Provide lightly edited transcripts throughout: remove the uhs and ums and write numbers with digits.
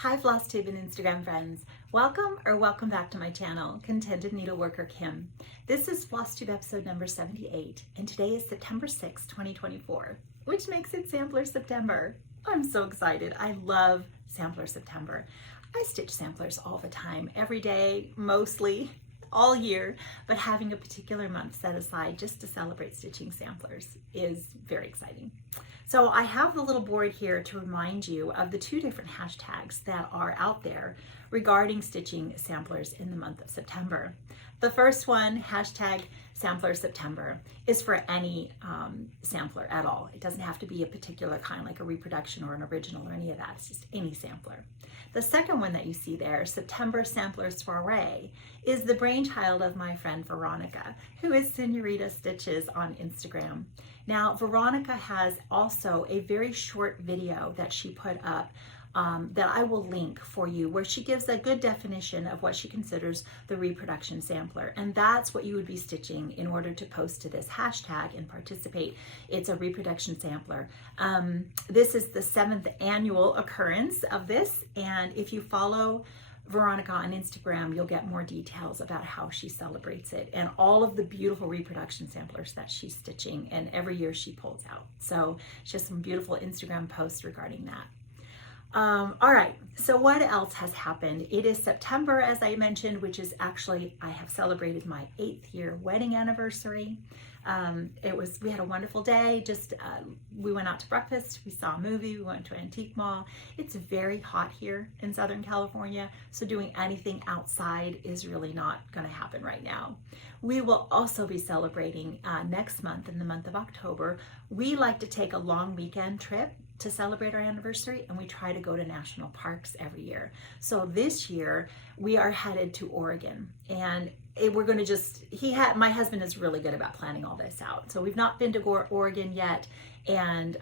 Hi Flosstube and Instagram friends. Welcome back to my channel, Contented Needleworker Kim. This is Flosstube episode number 78 and today is September 6, 2024, which makes it Sampler September. I'm so excited. I love Sampler September. I stitch samplers all the time, every day, mostly, all year, but having a particular month set aside just to celebrate stitching samplers is very exciting. So I have the little board here to remind you of the two different hashtags that are out there regarding stitching samplers in the month of September. The first one, hashtag Sampler September, is for any sampler at all. It doesn't have to be a particular kind, like a reproduction or an original or any of that. It's just any sampler. The second one that you see there, September Sampler Soiree, is the brainchild of my friend Veronica, who is Senorita Stitches on Instagram. Now, Veronica has also a very short video that she put up that I will link for you, where she gives a good definition of what she considers the reproduction sampler. And that's what you would be stitching in order to post to this hashtag and participate. It's a reproduction sampler. This is the 7th annual occurrence of this. And if you follow Veronica on Instagram, you'll get more details about how she celebrates it and all of the beautiful reproduction samplers that she's stitching and every year she pulls out. So she has some beautiful Instagram posts regarding that. All right, so what else has happened? It is September, as I mentioned, which is actually, I have celebrated my 8th year wedding anniversary. We had a wonderful day. We went out to breakfast, we saw a movie, we went to an antique mall. It's very hot here in Southern California, so doing anything outside is really not going to happen right now. We will also be celebrating next month, in the month of October. We like to take a long weekend trip to celebrate our anniversary, and we try to go to national parks every year. So this year we are headed to Oregon, and we're going to my husband is really good about planning all this out. So we've not been to Oregon yet, and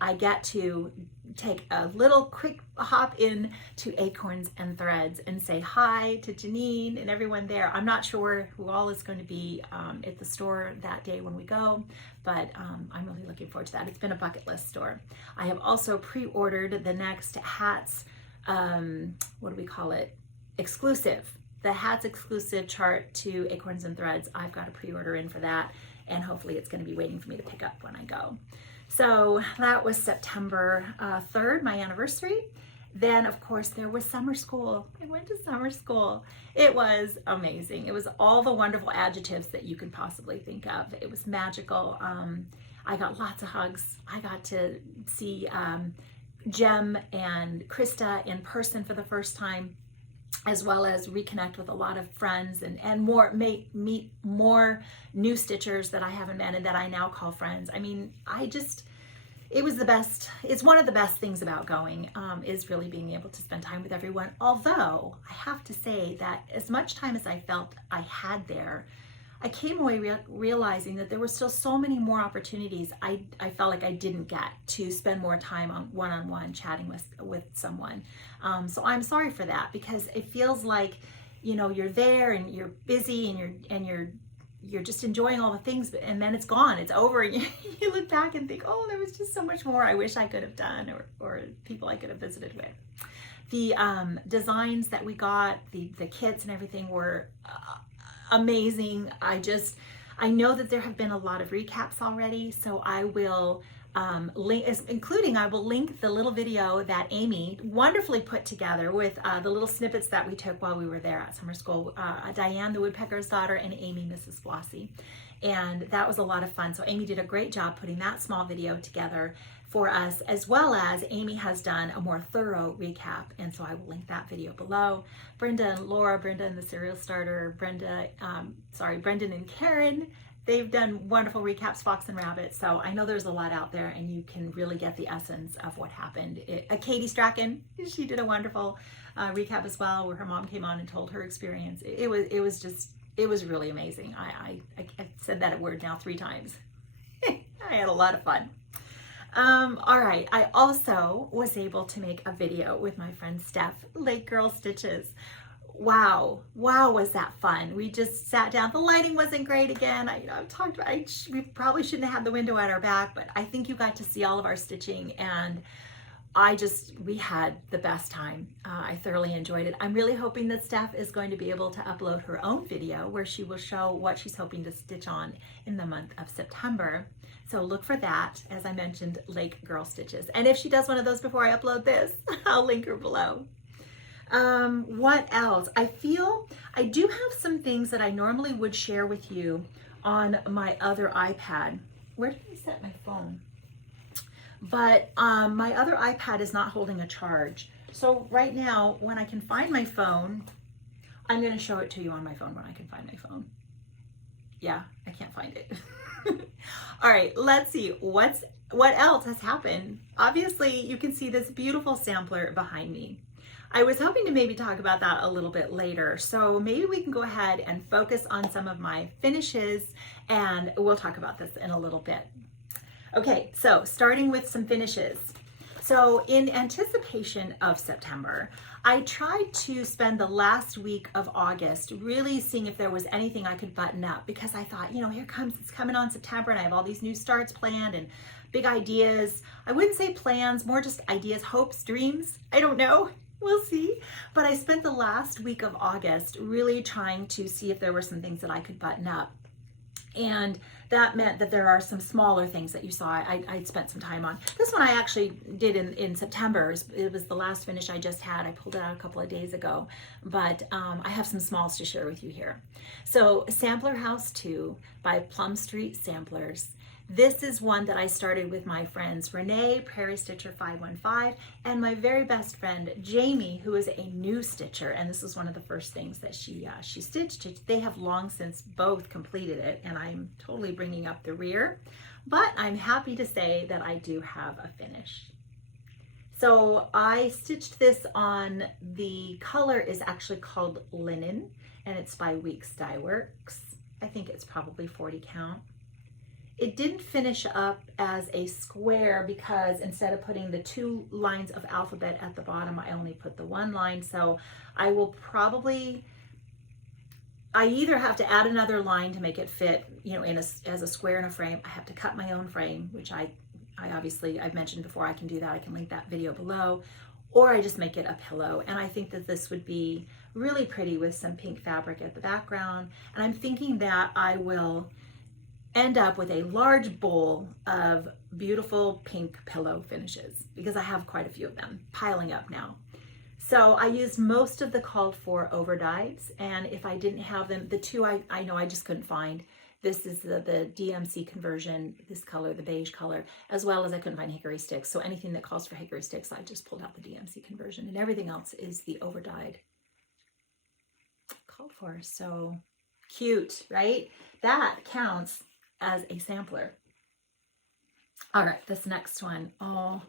I get to take a little quick hop in to Acorns and Threads and say hi to Janine and everyone there. I'm not sure who all is going to be at the store that day when we go, but I'm really looking forward to that. It's been a bucket list store. I have also pre-ordered the next hats, what do we call it? Exclusive. The hats exclusive chart to Acorns and Threads. I've got a pre-order in for that, and hopefully it's going to be waiting for me to pick up when I go. So that was September 3rd, my anniversary. Then, of course, there was summer school. I went to summer school. It was amazing. It was all the wonderful adjectives that you can possibly think of. It was magical. I got lots of hugs. I got to see Jem and Krista in person for the first time, as well as reconnect with a lot of friends and meet more new stitchers that I haven't met and that I now call friends. I mean, it was the best. It's one of the best things about going, is really being able to spend time with everyone. Although I have to say that as much time as I felt I had there, I came away realizing that there were still so many more opportunities I felt like I didn't get to spend more time on one-on-one chatting with someone. So I'm sorry for that, because it feels like, you're there and you're busy and you're just enjoying all the things, and then it's gone, it's over, and you look back and think, oh, there was just so much more I wish I could have done, or people I could have visited with. The designs that we got, the kits and everything were amazing. I know that there have been a lot of recaps already, so I will link the little video that Amy wonderfully put together with the little snippets that we took while we were there at summer school. Diane, the woodpecker's daughter, and Amy, Mrs. Flossie. And that was a lot of fun. So Amy did a great job putting that small video together for us, as well as Amy has done a more thorough recap, and so I will link that video below. Brenda and Laura, Brenda and the Cereal Starter, Brendan and Karen, they've done wonderful recaps, Fox and Rabbit. So I know there's a lot out there, and you can really get the essence of what happened. Katie Strachan, she did a wonderful recap as well, where her mom came on and told her experience. It was really amazing. I've said that word now 3 times. I had a lot of fun. All right, I also was able to make a video with my friend Steph, Lake Girl Stitches. Wow, was that fun. We just sat down. The lighting wasn't great again. We probably shouldn't have had the window at our back, but I think you got to see all of our stitching, and we had the best time. I thoroughly enjoyed it. I'm really hoping that Steph is going to be able to upload her own video where she will show what she's hoping to stitch on in the month of September. So look for that, as I mentioned, Lake Girl Stitches. And if she does one of those before I upload this, I'll link her below. What else? I feel I do have some things that I normally would share with you on my other iPad. Where did I set my phone? But my other iPad is not holding a charge. So right now, when I can find my phone, I'm going to show it to you on my phone when I can find my phone. Yeah, I can't find it. All right, let's see what else has happened. Obviously, you can see this beautiful sampler behind me. I was hoping to maybe talk about that a little bit later. So maybe we can go ahead and focus on some of my finishes, and we'll talk about this in a little bit. Okay, so starting with some finishes. So in anticipation of September, I tried to spend the last week of August really seeing if there was anything I could button up, because I thought, it's coming on September and I have all these new starts planned and big ideas. I wouldn't say plans, more just ideas, hopes, dreams. I don't know. We'll see. But I spent the last week of August really trying to see if there were some things that I could button up. And that meant that there are some smaller things that you saw I'd spent some time on. This one I actually did in September. It was the last finish I just had. I pulled it out a couple of days ago, but I have some smalls to share with you here. So Sampler House 2 by Plum Street Samplers. This is one that I started with my friends Renee, Prairie Stitcher 515, and my very best friend Jamie, who is a new stitcher, and this was one of the first things that she stitched. They have long since both completed it, and I'm totally bringing up the rear, but I'm happy to say that I do have a finish. So I stitched this on, the color is actually called Linen, and it's by Weeks Dye Works. I think it's probably 40 count. It didn't finish up as a square because instead of putting the 2 lines of alphabet at the bottom, I only put the 1 line. So I will probably, I either have to add another line to make it fit, as a square in a frame. I have to cut my own frame, which I obviously, I've mentioned before, I can do that. I can link that video below, or I just make it a pillow. And I think that this would be really pretty with some pink fabric at the background. And I'm thinking that I will end up with a large bowl of beautiful pink pillow finishes, because I have quite a few of them piling up now. So I used most of the called for over dyes, and if I didn't have them, the 2 I know I just couldn't find. This is the DMC conversion, this color, the beige color, as well as I couldn't find hickory sticks. So anything that calls for hickory sticks, I just pulled out the DMC conversion, and everything else is the over dyed called for. So cute, right? That counts as a sampler. All right, this next one. Oh,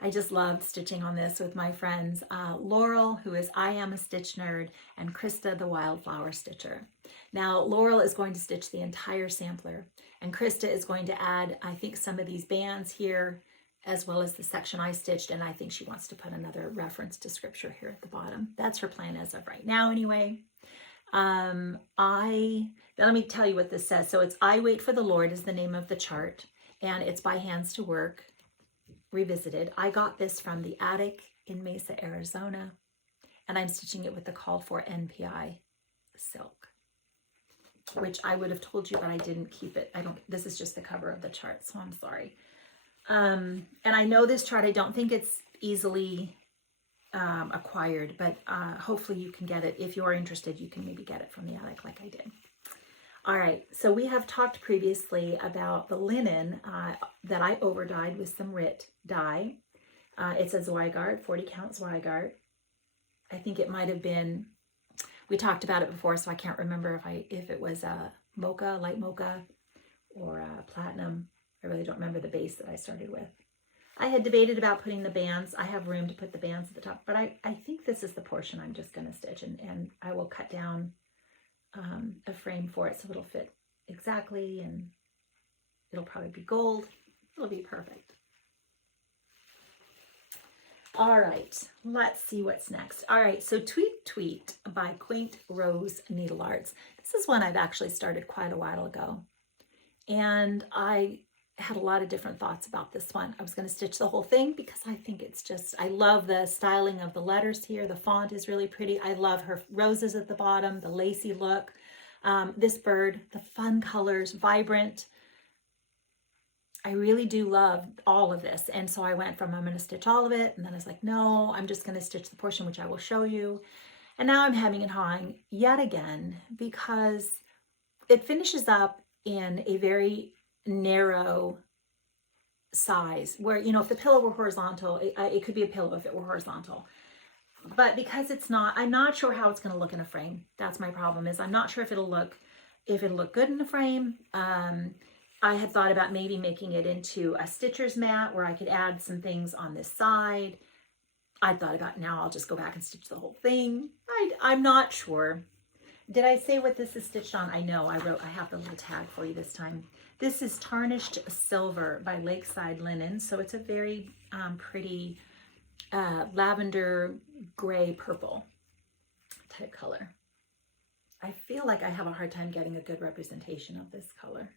I just loved stitching on this with my friends Laurel, who is I Am a Stitch Nerd, and Krista, the Wildflower Stitcher. Now, Laurel is going to stitch the entire sampler, and Krista is going to add, I think, some of these bands here, as well as the section I stitched, and I think she wants to put another reference to scripture here at the bottom. That's her plan as of right now, anyway. Let me tell you what this says. So it's I Wait for the Lord is the name of the chart, and it's by Hands to Work Revisited. I got this from the attic in Mesa, Arizona, and I'm stitching it with the called for NPI silk, which I would have told you, but I didn't keep it. This is just the cover of the chart, so I'm sorry. And I know this chart, I don't think it's easily acquired, but hopefully you can get it. If you're interested, you can maybe get it from the attic like I did. All right, so we have talked previously about the linen that I over dyed with some RIT dye. It's a Zweigart, 40 count Zweigart. I think it might have been, we talked about it before, so I can't remember if it was a mocha, light mocha, or a platinum. I really don't remember the base that I started with. I had debated about putting the bands. I have room to put the bands at the top, but I think this is the portion I'm just going to stitch, and I will cut down a frame for it so it'll fit exactly, and it'll probably be gold. It'll be perfect. All right, let's see what's next. All right, so Tweet Tweet by Quaint Rose Needle Arts. This is one I've actually started quite a while ago, and I had a lot of different thoughts about this one. I was going to stitch the whole thing because I think it's just, I love the styling of the letters here. The font is really pretty. I love her roses at the bottom, the lacy look. This bird, the fun colors, vibrant. I really do love all of this. And so I went from, I'm going to stitch all of it. And then I was like, no, I'm just going to stitch the portion which I will show you. And now I'm hemming and hawing yet again because it finishes up in a very narrow size where, you know, if the pillow were horizontal, it could be a pillow if it were horizontal. But because it's not, I'm not sure how it's going to look in a frame. That's my problem, is I'm not sure if it'll look good in a frame. I had thought about maybe making it into a stitcher's mat where I could add some things on this side. I thought about, now I'll just go back and stitch the whole thing. I'm not sure. Did I say what this is stitched on? I know, I have the little tag for you this time. This is Tarnished Silver by Lakeside Linen. So it's a very pretty lavender gray purple type color. I feel like I have a hard time getting a good representation of this color.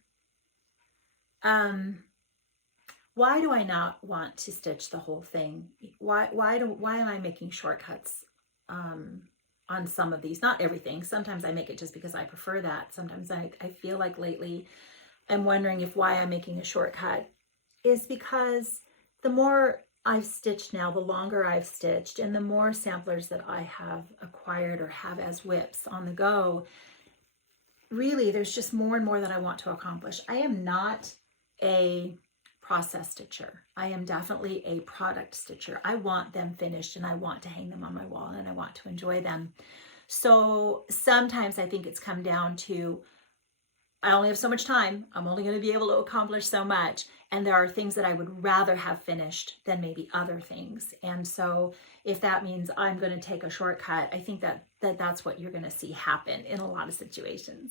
Why do I not want to stitch the whole thing? Why am I making shortcuts on some of these? Not everything. Sometimes I make it just because I prefer that. Sometimes I feel like lately I'm wondering if why I'm making a shortcut is because the more I've stitched now, the longer I've stitched, and the more samplers that I have acquired or have as whips on the go, really there's just more and more that I want to accomplish. I am not a process stitcher. I am definitely a product stitcher. I want them finished and I want to hang them on my wall and I want to enjoy them. So sometimes I think it's come down to, I only have so much time. I'm only going to be able to accomplish so much. And there are things that I would rather have finished than maybe other things. And so if that means I'm going to take a shortcut, I think that's what you're going to see happen in a lot of situations.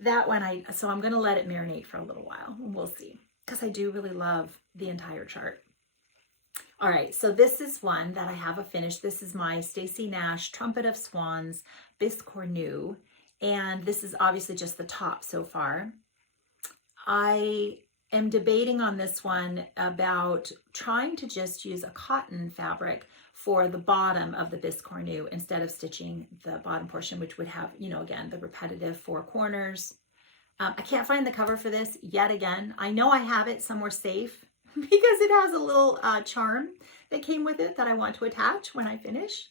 That one, so I'm going to let it marinate for a little while and we'll see, because I do really love the entire chart. All right, so this is one that I have a finish. This is my Stacey Nash Trumpet of Swans Biscornu, and this is obviously just the top so far. I am debating on this one about trying to just use a cotton fabric for the bottom of the Biscornu instead of stitching the bottom portion, which would have, you know, again, the repetitive 4 corners. I can't find the cover for this yet again. I know I have it somewhere safe because it has a little charm that came with it that I want to attach when I finish.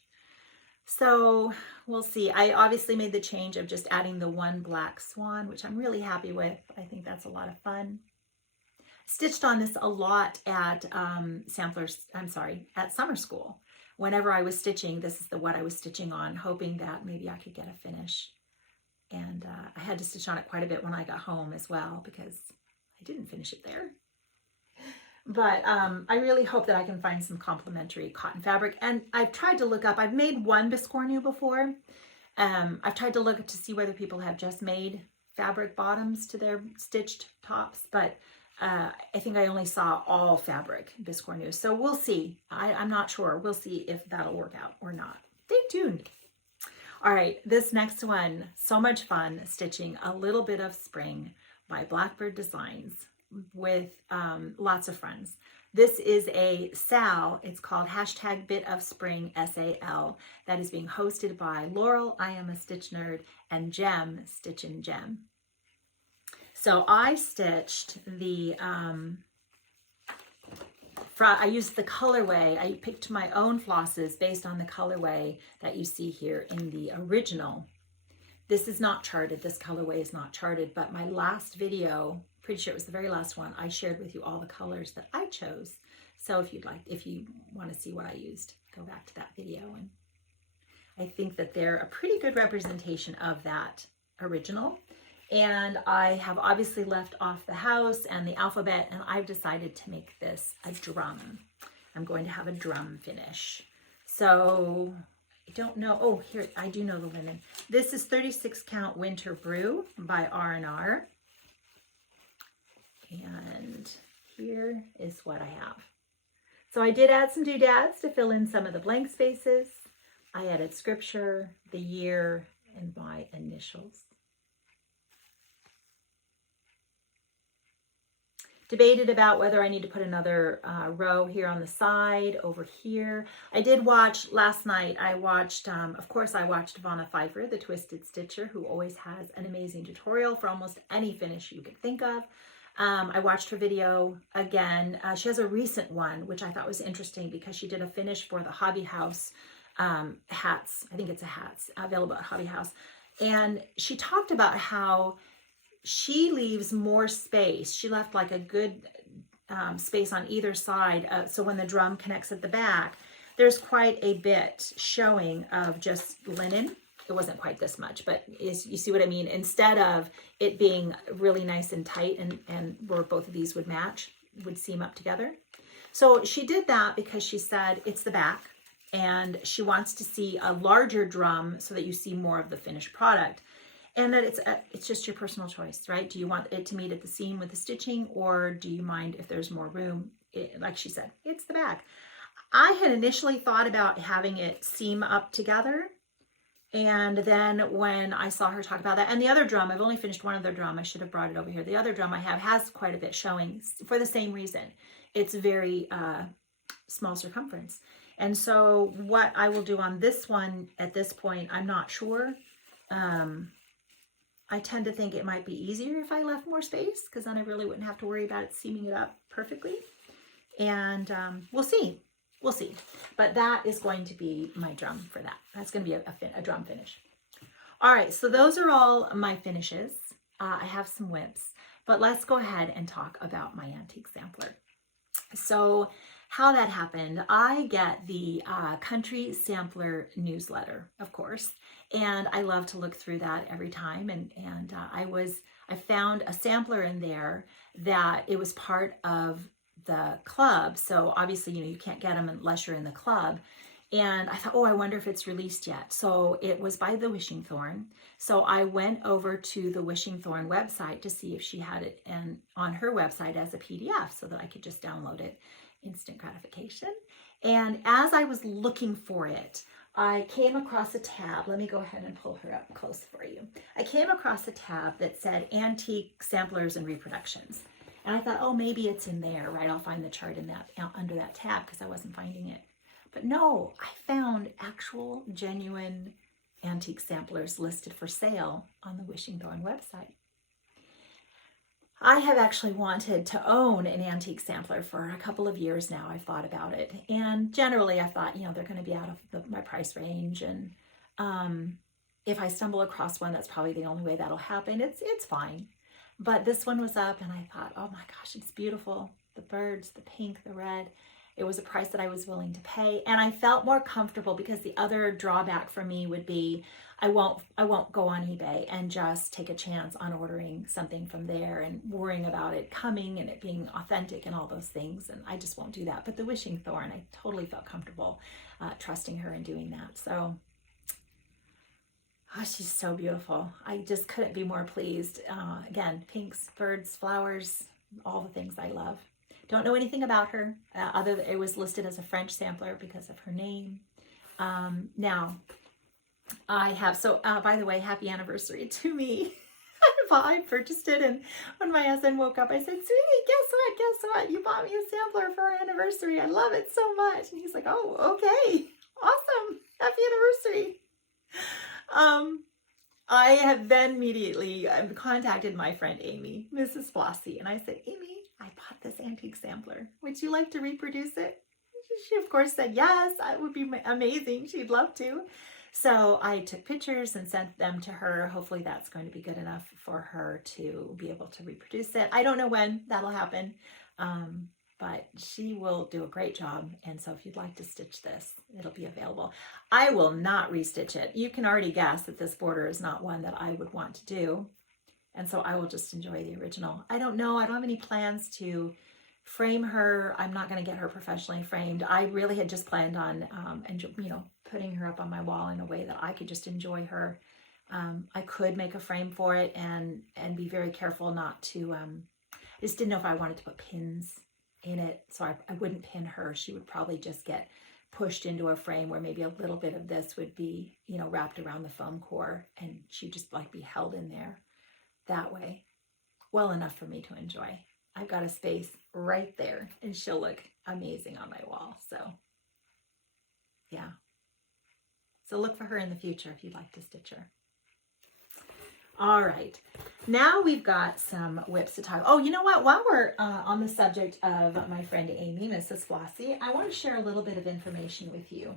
So we'll see. I obviously made the change of just adding the one black swan, which I'm really happy with. I think that's a lot of fun. Stitched on this a lot at at summer school. Whenever I was stitching, this is what I was stitching on, hoping that maybe I could get a finish. And I had to stitch on it quite a bit when I got home as well because I didn't finish it there. But I really hope that I can find some complementary cotton fabric. And I've tried to look up, I've made one Biscornu before. I've tried to look to see whether people have just made fabric bottoms to their stitched tops, but I think I only saw all fabric Biscornu. So we'll see. I'm not sure. We'll see if that'll work out or not. Stay tuned. All right, this next one, so much fun stitching A Little Bit of Spring by Blackbird Designs with lots of friends. This is a SAL, it's called #BitOfSpring SAL, that is being hosted by Laurel, I Am a Stitch Nerd, and Gem, Stitch and Gem. So I stitched the, I used the colorway, I picked my own flosses based on the colorway that you see here in the original. This is not charted, this colorway is not charted, but my last video, pretty sure it was the very last one, I shared with you all the colors that I chose. So if you want to see what I used, go back to that video. And I think that they're a pretty good representation of that original. And I have obviously left off the house and the alphabet, and I've decided to make this a drum. I'm going to have a drum finish. So I don't know. Oh, here, I do know the linen. This is 36 Count Winter Brew by R&R. And here is what I have. So I did add some doodads to fill in some of the blank spaces. I added scripture, the year, and my initials. Debated about whether I need to put another row here on the side, over here. I did watch, last night, I watched, of course I watched Vanna Pfeiffer, the Twisted Stitcher, who always has an amazing tutorial for almost any finish you could think of. I watched her video again. She has a recent one, which I thought was interesting because she did a finish for the Hobby House hats. I think it's a hats available at Hobby House. And she talked about how she leaves more space. She left like a good space on either side. So when the drum connects at the back, there's quite a bit showing of just linen. It wasn't quite this much, but you see what I mean? Instead of it being really nice and tight and where both of these would match, would seam up together. So she did that because she said it's the back and she wants to see a larger drum so that you see more of the finished product. And that it's just your personal choice, right? Do you want it to meet at the seam with the stitching, or do you mind if there's more room? Like she said, it's the back. I had initially thought about having it seam up together. And then when I saw her talk about that, and the other drum, I've only finished one other drum. I should have brought it over here. The other drum I have has quite a bit showing for the same reason. It's very small circumference. And so what I will do on this one at this point, I'm not sure. I tend to think it might be easier if I left more space, because then I really wouldn't have to worry about it seaming it up perfectly. And we'll see. We'll see. But that is going to be my drum for that. That's going to be a drum finish. All right, so those are all my finishes. I have some whips, but let's go ahead and talk about my antique sampler. So how that happened, I get the Country Sampler newsletter, of course, and I love to look through that every time. And I found a sampler in there that it was part of the club. So obviously, you can't get them unless you're in the club. And I thought, oh, I wonder if it's released yet. So it was by the Wishing Thorn. So I went over to the Wishing Thorn website to see if she had it on her website as a PDF so that I could just download it. Instant gratification. And as I was looking for it, I came across a tab. Let me go ahead and pull her up close for you. I came across a tab that said Antique Samplers and Reproductions. And I thought, oh, maybe it's in there, right? I'll find the chart in that under that tab because I wasn't finding it. But no, I found actual, genuine antique samplers listed for sale on the Wishing Thorn website. I have actually wanted to own an antique sampler for a couple of years now. I've thought about it. And generally I thought, they're going to be out of my price range. And if I stumble across one, that's probably the only way that'll happen. It's fine. But this one was up and I thought, oh my gosh, it's beautiful. The birds, the pink, the red. It was a price that I was willing to pay. And I felt more comfortable because the other drawback for me would be I won't go on eBay and just take a chance on ordering something from there and worrying about it coming and it being authentic and all those things. And I just won't do that. But the Wishing Thorn, I totally felt comfortable trusting her in doing that. So oh, she's so beautiful. I just couldn't be more pleased. Again, pinks, birds, flowers, all the things I love. Don't know anything about her, other than it was listed as a French sampler because of her name. Now, I have, so by the way, happy anniversary to me. I purchased it, and when my husband woke up, I said, sweetie, guess what? You bought me a sampler for our anniversary. I love it so much. And he's like, oh, okay. Awesome. Happy anniversary. I have then immediately contacted my friend Amy, Mrs. Flossie, and I said, Amy, I bought this antique sampler. Would you like to reproduce it? She of course said yes, it would be amazing. She'd love to. So I took pictures and sent them to her. Hopefully that's going to be good enough for her to be able to reproduce it. I don't know when that'll happen, but she will do a great job. And so if you'd like to stitch this, it'll be available. I will not restitch it. You can already guess that this border is not one that I would want to do. And so I will just enjoy the original. I don't know. I don't have any plans to frame her. I'm not going to get her professionally framed. I really had just planned on, putting her up on my wall in a way that I could just enjoy her. I could make a frame for it and be very careful not to, I just didn't know if I wanted to put pins in it. So I wouldn't pin her. She would probably just get pushed into a frame where maybe a little bit of this would be, wrapped around the foam core and she'd just be held in there that way. Well enough for me to enjoy. I've got a space right there, and she'll look amazing on my wall. So yeah. So look for her in the future if you'd like to stitch her. All right, now we've got some whips to tie. Oh, you know what? While we're on the subject of my friend Amy, Mrs. Flossie, I want to share a little bit of information with you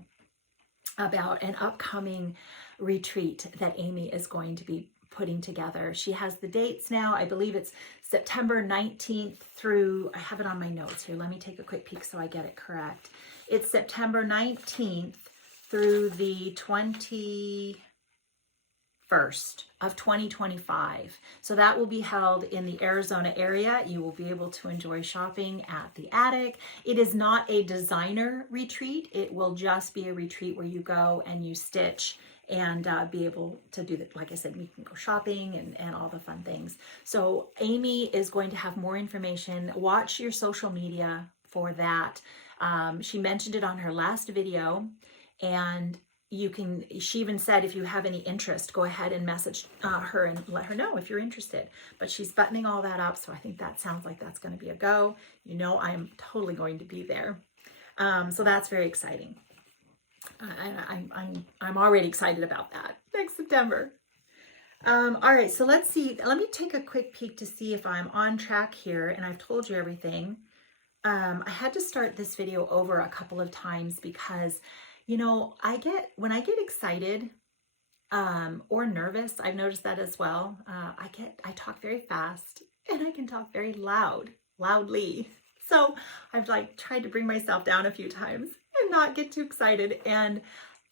about an upcoming retreat that Amy is going to be putting together. She has the dates now. I believe it's September 19th through, I have it on my notes here. Let me take a quick peek so I get it correct. It's September 19th through the 21st of 2025. So that will be held in the Arizona area. You will be able to enjoy shopping at the attic. It is not a designer retreat. It will just be a retreat where you go and you stitch and be able to do that. Like I said, we can go shopping and all the fun things. So Amy is going to have more information. Watch your social media for that. She mentioned it on her last video, and she even said, if you have any interest, go ahead and message her and let her know if you're interested. But she's buttoning all that up, so I think that sounds like that's going to be a go. You know, I'm totally going to be there. So that's very exciting. I'm already excited about that next September. All right, so let's see. Let me take a quick peek to see if I'm on track here, and I've told you everything. I had to start this video over a couple of times because, you know, when I get excited or nervous, I've noticed that as well. I talk very fast, and I can talk very loudly. So I've tried to bring myself down a few times and not get too excited. And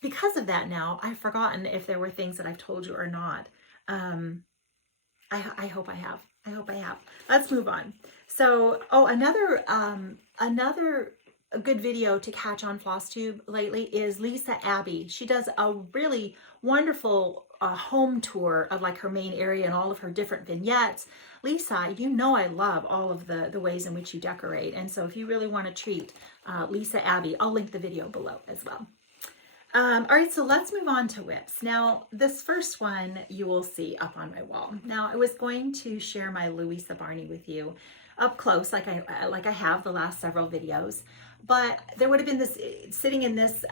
because of that now, I've forgotten if there were things that I've told you or not. I hope I have. I hope I have. Let's move on. So, another good video to catch on Flosstube lately is Lisa Abbey. She does a really wonderful home tour of her main area and all of her different vignettes. Lisa, you know I love all of the ways in which you decorate. And so if you really want to treat Lisa Abbey, I'll link the video below as well. All right, so let's move on to whips. Now, this first one you will see up on my wall. Now, I was going to share my Louisa Barney with you up close, like I have the last several videos. But there would have been this, sitting in this,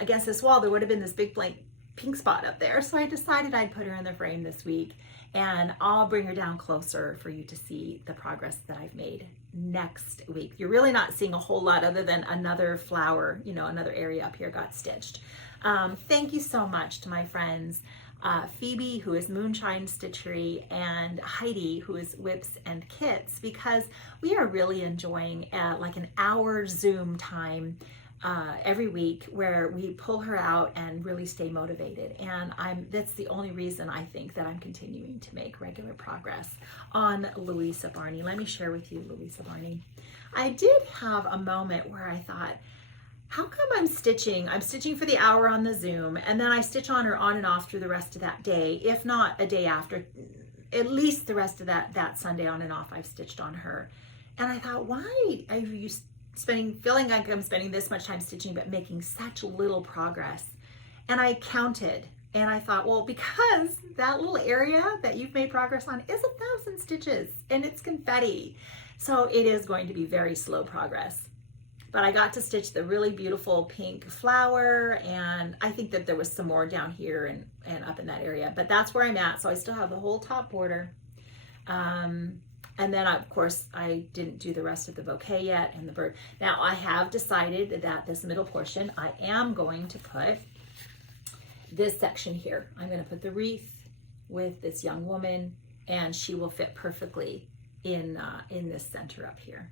against this wall, there would have been this big blank pink spot up there. So I decided I'd put her in the frame this week, and I'll bring her down closer for you to see the progress that I've made next week. You're really not seeing a whole lot other than another flower, you know, another area up here got stitched. Thank you so much to my friends, Phoebe, who is Moonshine Stitchery, and Heidi, who is Whips and Kits, because we are really enjoying an hour Zoom time every week where we pull her out and really stay motivated. And that's the only reason I think that I'm continuing to make regular progress on Louisa Barney. Let me share with you Louisa Barney. I did have a moment where I thought, how come I'm stitching for the hour on the Zoom, and then I stitch on her on and off through the rest of that day, if not a day after, at least the rest of that Sunday on and off I've stitched on her. And I thought, why are you feeling like I'm spending this much time stitching but making such little progress? And I counted, and I thought, well, because that little area that you've made progress on is 1,000 stitches, and it's confetti. So it is going to be very slow progress. But I got to stitch the really beautiful pink flower, and I think that there was some more down here and up in that area, but that's where I'm at. So I still have the whole top border. And then, of course, I didn't do the rest of the bouquet yet and the bird. Now, I have decided that this middle portion, I am going to put this section here. I'm going to put the wreath with this young woman, and she will fit perfectly in this center up here.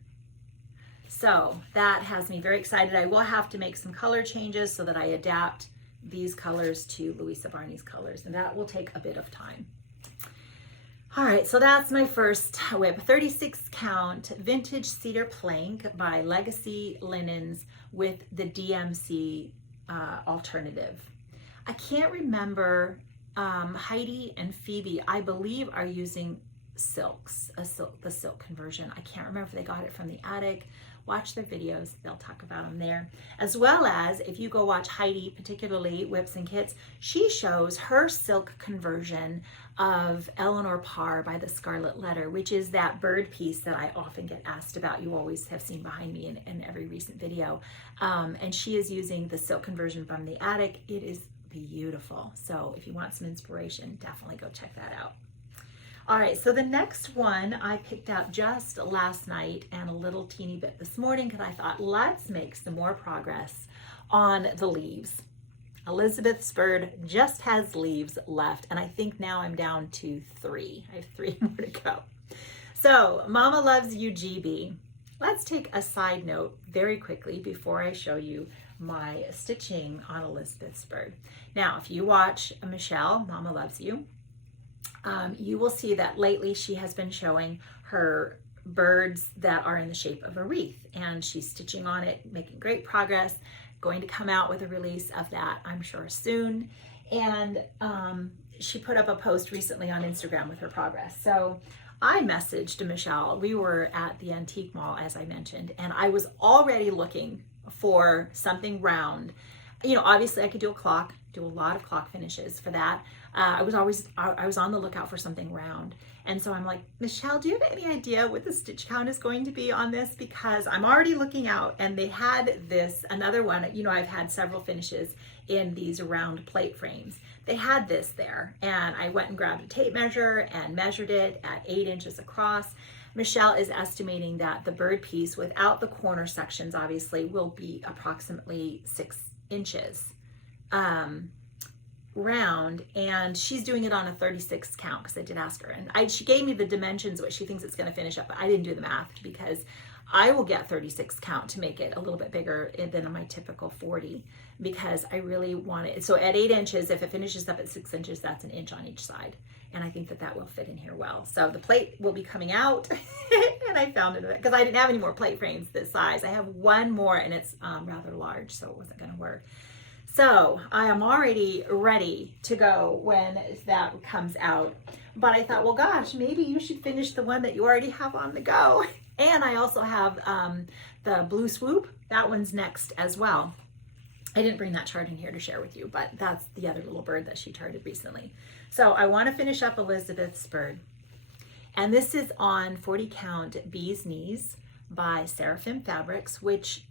So that has me very excited. I will have to make some color changes so that I adapt these colors to Louisa Barney's colors, and that will take a bit of time. All right, so that's my first whip, 36 count vintage cedar plank by Legacy Linens with the DMC alternative. I can't remember, Heidi and Phoebe, I believe, are using silks, the silk conversion. I can't remember if they got it from the attic watch their videos. They'll talk about them there. As well as if you go watch Heidi, particularly Whips and Kits, she shows her silk conversion of Eleanor Parr by the Scarlet Letter, which is that bird piece that I often get asked about. You always have seen behind me in every recent video. And she is using the silk conversion from the attic. It is beautiful. So if you want some inspiration, definitely go check that out. All right, so the next one I picked out just last night and a little teeny bit this morning because I thought, let's make some more progress on the leaves. Elizabeth's bird just has leaves left, and I think now I'm down to 3. I have 3 more to go. So, Mama Loves You, GB. Let's take a side note very quickly before I show you my stitching on Elizabeth's bird. Now, if you watch Michelle, Mama Loves You, you will see that lately she has been showing her birds that are in the shape of a wreath, and she's stitching on it, making great progress, going to come out with a release of that, I'm sure, soon. And she put up a post recently on Instagram with her progress. So I messaged Michelle. We were at the antique mall, as I mentioned, and I was already looking for something round. You know, obviously I could do a clock, do a lot of clock finishes for that. I was on the lookout for something round. And so I'm like, Michelle, do you have any idea what the stitch count is going to be on this? Because I'm already looking out, and they had this, another one, you know, I've had several finishes in these round plate frames. They had this there, and I went and grabbed a tape measure and measured it at 8 inches across. Michelle is estimating that the bird piece, without the corner sections, obviously, will be approximately 6 inches. Round, and she's doing it on a 36 count because I did ask her, and she gave me the dimensions what she thinks it's going to finish up, but I didn't do the math because I will get 36 count to make it a little bit bigger than my typical 40 because I really want it. So at 8 inches, if it finishes up at 6 inches, that's an inch on each side, and I think that that will fit in here well. So the plate will be coming out and I found it because I didn't have any more plate frames this size. I have one more, and it's rather large, so it wasn't going to work. So I am already ready to go when that comes out. But I thought, well, gosh, maybe you should finish the one that you already have on the go. And I also have the Blue Swoop. That one's next as well. I didn't bring that chart in here to share with you, but that's the other little bird that she charted recently. So I want to finish up Elizabeth's bird. And this is on 40 count Bee's Knees by Seraphim Fabrics, which,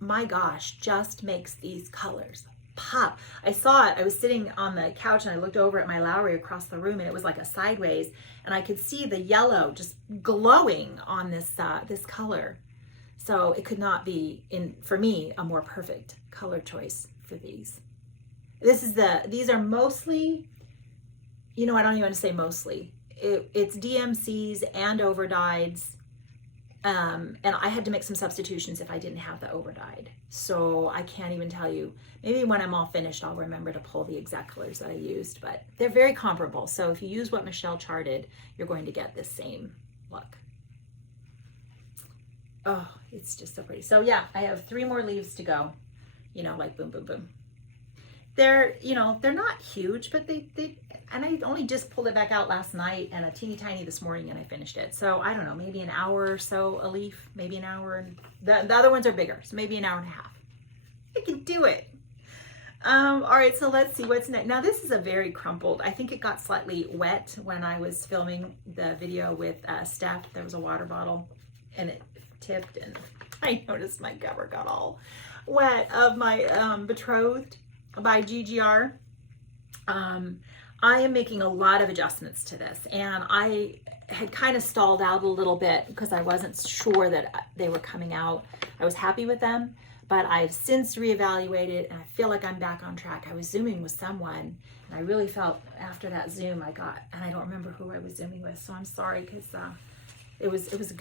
my gosh, just makes these colors pop. I saw it. I was sitting on the couch and I looked over at my Lowry across the room, and it was like a sideways, and I could see the yellow just glowing on this this color. So it could not be, for me, a more perfect color choice for these. These are mostly, you know, I don't even want to say mostly. It's DMCs and overdyes. And I had to make some substitutions if I didn't have the overdyed. So I can't even tell you. Maybe when I'm all finished, I'll remember to pull the exact colors that I used, but they're very comparable. So if you use what Michelle charted, you're going to get this same look. Oh, it's just so pretty. So yeah, I have 3 more leaves to go, you know, like boom, boom, boom. They're, you know, they're not huge, but they and I only just pulled it back out last night and a teeny tiny this morning, and I finished it. So I don't know, maybe an hour or so a leaf, maybe an hour, and the other ones are bigger, so maybe an hour and a half. I can do it. All right, so let's see what's next. Now this is a very crumpled, I think it got slightly wet when I was filming the video with Steph. There was a water bottle and it tipped, and I noticed my cover got all wet of my Betrothed by GGR. I am making a lot of adjustments to this, and I had kind of stalled out a little bit because I wasn't sure that they were coming out. I was happy with them, but I've since reevaluated, and I feel like I'm back on track. I was Zooming with someone, and I really felt after that Zoom and I don't remember who I was Zooming with, so I'm sorry because it was a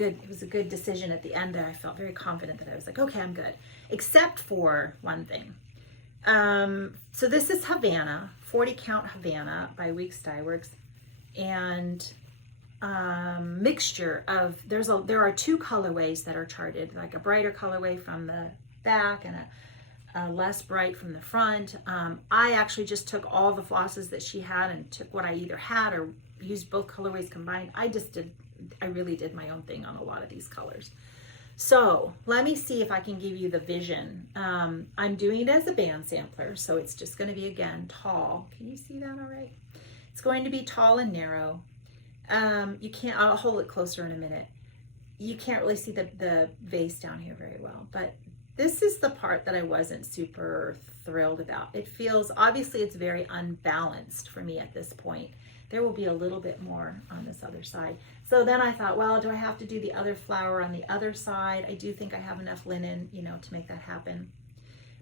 good decision at the end there. I felt very confident that I was like, okay, I'm good, except for one thing. So this is Havana, 40 count Havana by Weeks Dye Works, and mixture of, there are 2 colorways that are charted, like a brighter colorway from the back and a less bright from the front. I actually just took all the flosses that she had and took what I either had or used both colorways combined. I really did my own thing on a lot of these colors. So let me see if I can give you the vision. I'm doing it as a band sampler, so it's just going to be, again, tall. Can you see that all right? It's going to be tall and narrow. You can't, I'll hold it closer in a minute. You can't really see the vase down here very well, but this is the part that I wasn't super thrilled about. It feels, obviously it's very unbalanced for me at this point. There will be a little bit more on this other side. So then I thought, well, do I have to do the other flower on the other side? I do think I have enough linen, you know, to make that happen.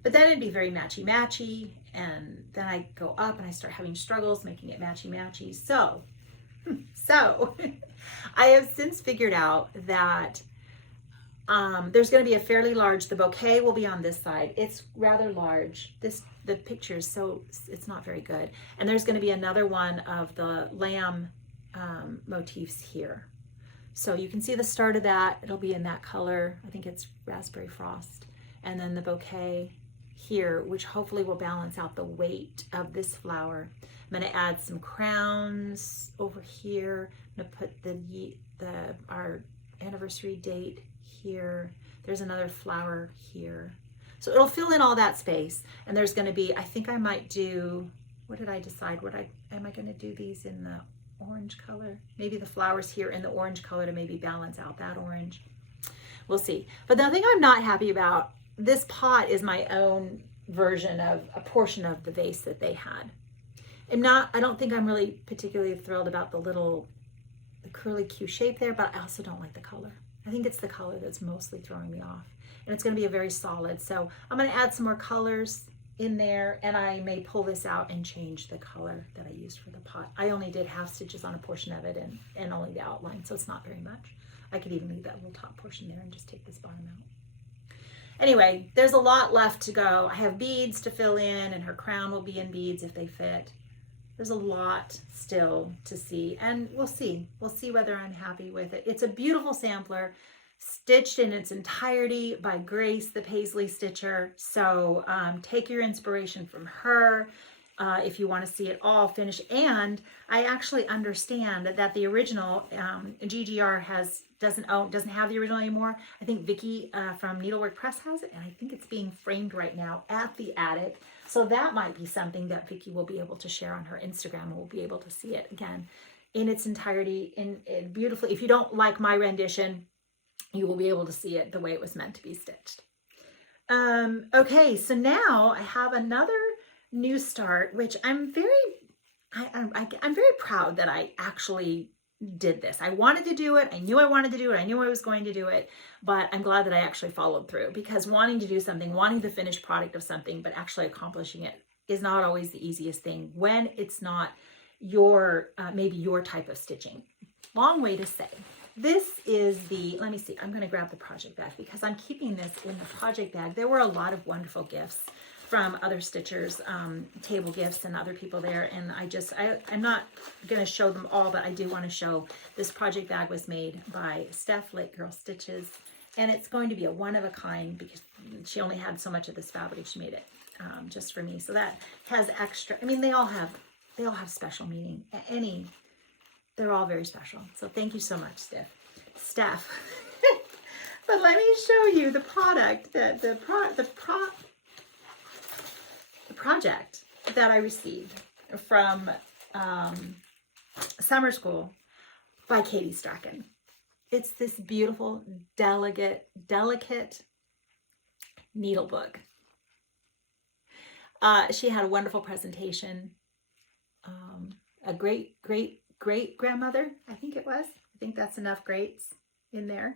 But then it'd be very matchy-matchy, and then I go up and I start having struggles making it matchy-matchy. So I have since figured out that there's going to be a fairly large, the bouquet will be on this side. It's rather large. The picture is so, it's not very good. And there's going to be another one of the lamb motifs here. So you can see the start of that. It'll be in that color. I think it's raspberry frost. And then the bouquet here, which hopefully will balance out the weight of this flower. I'm going to add some crowns over here. I'm going to put our anniversary date here. There's another flower here. So it'll fill in all that space. And there's going to be, I think I might do, what did I decide? Am I going to do these in the orange color? Maybe the flowers here in the orange color to maybe balance out that orange. We'll see. But the thing I'm not happy about, this pot is my own version of a portion of the vase that they had. I don't think I'm really particularly thrilled about the curly Q shape there, but I also don't like the color. I think it's the color that's mostly throwing me off. And it's going to be a very solid. So I'm going to add some more colors in there, and I may pull this out and change the color that I used for the pot. I only did half stitches on a portion of it and only the outline, so it's not very much. I could even leave that little top portion there and just take this bottom out. Anyway, there's a lot left to go. I have beads to fill in, and her crown will be in beads if they fit. There's a lot still to see, and we'll see. We'll see whether I'm happy with it. It's a beautiful sampler, stitched in its entirety by Grace, the Paisley Stitcher. So take your inspiration from her if you want to see it all finished. And I actually understand that the original GGR doesn't have the original anymore. I think Vicki from Needlework Press has it, and I think it's being framed right now at the attic. So that might be something that Vicki will be able to share on her Instagram, and we'll be able to see it again in its entirety, in beautifully. If you don't like my rendition, you will be able to see it the way it was meant to be stitched. Okay, so now I have another new start, which I'm very proud that I actually did this. I wanted to do it. I knew I wanted to do it. I knew I was going to do it, but I'm glad that I actually followed through, because wanting to do something, wanting the finished product of something, but actually accomplishing it is not always the easiest thing when it's not your, maybe your type of stitching. Long way to say. This is let me see, I'm going to grab the project bag because I'm keeping this in the project bag. There were a lot of wonderful gifts from other stitchers, table gifts and other people there. And I'm not going to show them all, but I do want to show this project bag was made by Steph, Lit Girl Stitches. And it's going to be a one of a kind because she only had so much of this fabric. She made it just for me. So that has extra, I mean, they all have special meaning. They're all very special. So thank you so much, Steph. But let me show you the product, the project that I received from Summer School by Katie Strachan. It's this beautiful, delicate needle book. She had a wonderful presentation. A great grandmother, I think it was. I think that's enough greats in there.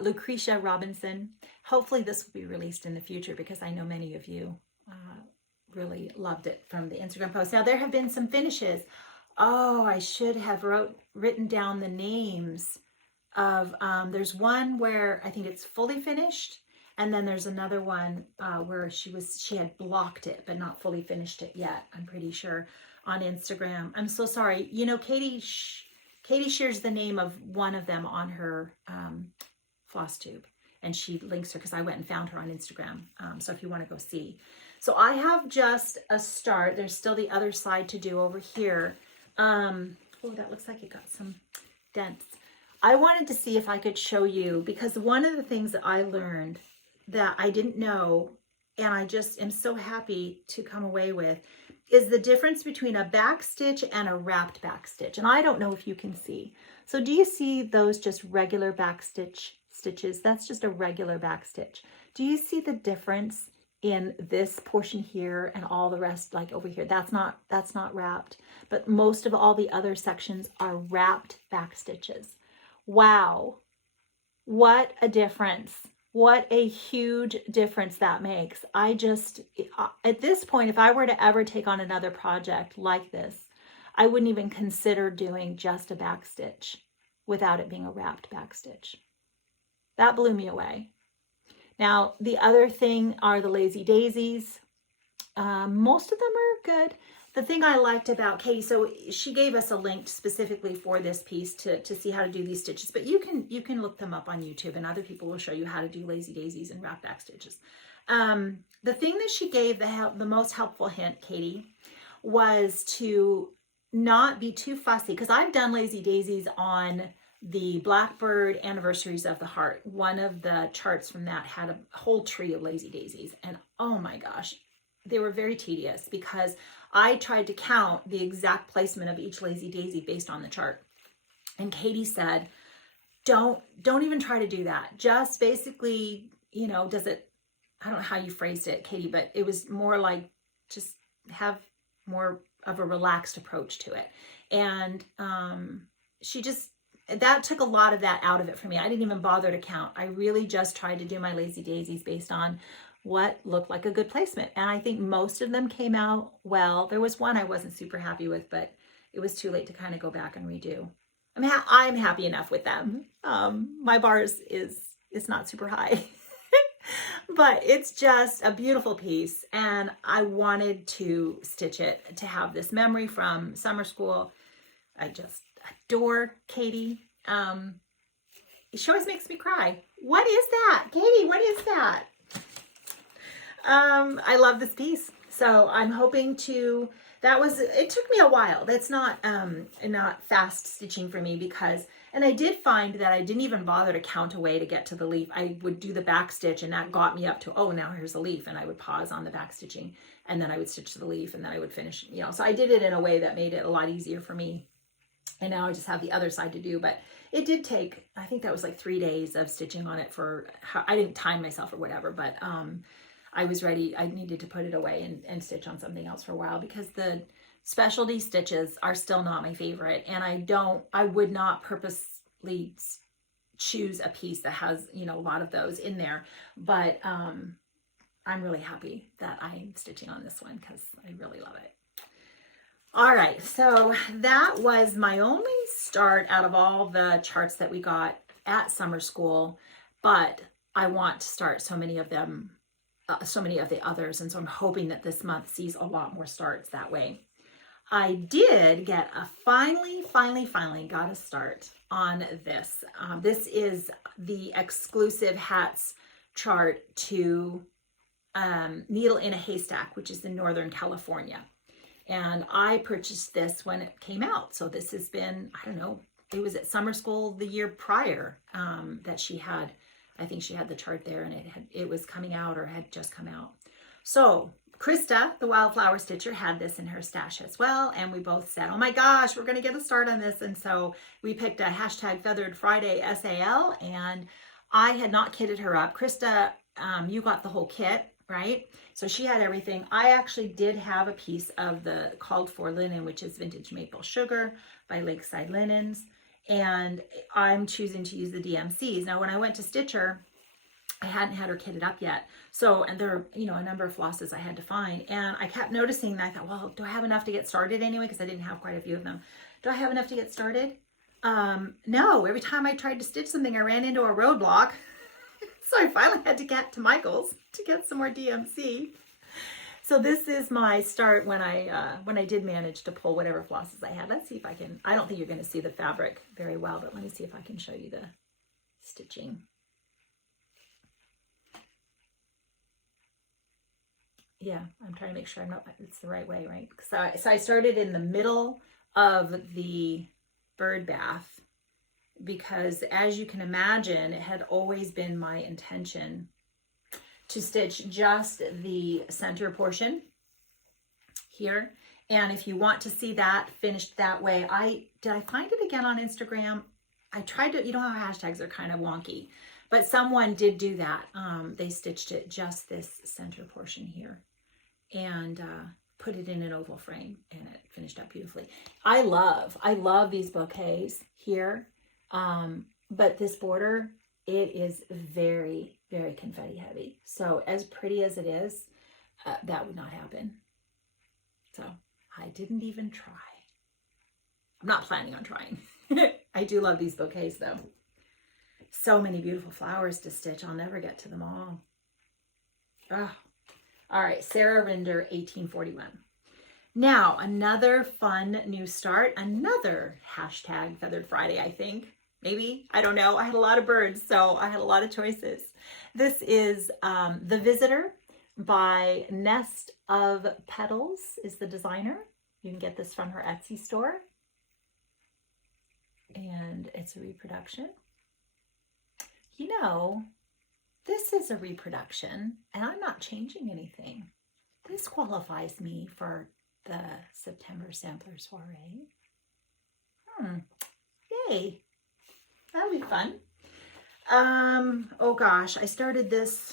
Lucretia Robinson. Hopefully this will be released in the future because I know many of you really loved it from the Instagram post. Now there have been some finishes. Oh, I should have written down the names of, there's one where I think it's fully finished, and then there's another one where she had blocked it but not fully finished it yet, I'm pretty sure, on Instagram. I'm so sorry. You know, Katie shares the name of one of them on her floss tube, and she links her because I went and found her on Instagram. So if you want to go see. So I have just a start. There's still the other side to do over here. Oh, that looks like it got some dents. I wanted to see if I could show you, because one of the things that I learned that I didn't know, and I just am so happy to come away with, is the difference between a back stitch and a wrapped back stitch. And I don't know if you can see. So do you see those just regular back stitches? That's just a regular back stitch. Do you see the difference in this portion here and all the rest like over here? That's not wrapped, but most of all the other sections are wrapped back stitches. Wow, what a difference. What a huge difference that makes. I just, at this point, if I were to ever take on another project like this, I wouldn't even consider doing just a back stitch without it being a wrapped back stitch. That blew me away. Now, the other thing are the lazy daisies. Most of them are good. The thing I liked about Katie, so she gave us a link specifically for this piece to see how to do these stitches, but you can look them up on YouTube, and other people will show you how to do lazy daisies and wrap back stitches. The thing that she gave the most helpful hint, Katie, was to not be too fussy, because I've done lazy daisies on the Blackbird Anniversaries of the Heart. One of the charts from that had a whole tree of lazy daisies, and oh my gosh, they were very tedious because I tried to count the exact placement of each lazy daisy based on the chart. And Katie said, don't even try to do that. Just basically, you know, I don't know how you phrased it, Katie, but it was more like just have more of a relaxed approach to it. And that took a lot of that out of it for me. I didn't even bother to count. I really just tried to do my lazy daisies based on what looked like a good placement. And I think most of them came out well. There was one I wasn't super happy with, but it was too late to kind of go back and redo. I'm happy enough with them. My bar is not super high, but it's just a beautiful piece. And I wanted to stitch it to have this memory from summer school. I just adore Katie. She always makes me cry. What is that? Katie, what is that? I love this piece. So I'm hoping to, it took me a while. That's not fast stitching for me because, and I did find that I didn't even bother to count away to get to the leaf. I would do the back stitch and that got me up to, oh, now here's a leaf. And I would pause on the back stitching and then I would stitch the leaf and then I would finish, you know, so I did it in a way that made it a lot easier for me. And now I just have the other side to do, but it did take, I think that was like 3 days of stitching on it I didn't time myself or whatever, but, I was ready. I needed to put it away and stitch on something else for a while because the specialty stitches are still not my favorite. And I would not purposely choose a piece that has, you know, a lot of those in there. But I'm really happy that I'm stitching on this one because I really love it. All right, so that was my only start out of all the charts that we got at summer school, but I want to start so many of them, so many of the others, and so I'm hoping that this month sees a lot more starts that way. I did get finally got a start on this. This is the exclusive hats chart to Needle in a Haystack, which is in Northern California. And I purchased this when it came out. So this has been, I don't know, it was at summer school the year prior that she had, I think she had the chart there and it was coming out or had just come out. So Krista, the Wildflower Stitcher, had this in her stash as well. And we both said, oh my gosh, we're going to get a start on this. And so we picked a hashtag Feathered Friday SAL, and I had not kitted her up. Krista, you got the whole kit, right? So she had everything. I actually did have a piece of the called for linen, which is Vintage Maple Sugar by Lakeside Linens. And I'm choosing to use the DMCs. Now, when I went to stitch her, I hadn't had her kitted up yet. So, and there are, you know, a number of flosses I had to find. And I kept noticing that I thought, well, do I have enough to get started anyway? Because I didn't have quite a few of them. Do I have enough to get started? No, every time I tried to stitch something, I ran into a roadblock. So I finally had to get to Michael's to get some more DMC. So this is my start when I did manage to pull whatever flosses I had. Let's see if I can, I don't think you're going to see the fabric very well, but let me see if I can show you the stitching. Yeah, I'm trying to make sure it's the right way, right? So I started in the middle of the bird bath because as you can imagine, it had always been my intention to stitch just the center portion here. And if you want to see that finished that way, did I find it again on Instagram? I tried to, you know how hashtags are kind of wonky, but someone did do that. They stitched it just this center portion here and put it in an oval frame, and it finished up beautifully. I love these bouquets here. But this border, it is very, very confetti heavy. So as pretty as it is, that would not happen. So I didn't even try. I'm not planning on trying. I do love these bouquets though. So many beautiful flowers to stitch. I'll never get to them all. Oh. All right, Sarah Rinder, 1841. Now, another fun new start, another hashtag Feathered Friday, I think. Maybe, I don't know. I had a lot of birds, so I had a lot of choices. This is The Visitor by Nest of Petals is the designer. You can get this from her Etsy store. And it's a reproduction. You know, this is a reproduction, and I'm not changing anything. This qualifies me for the September Sampler Soiree. Yay. That'll be fun. Oh gosh, I started this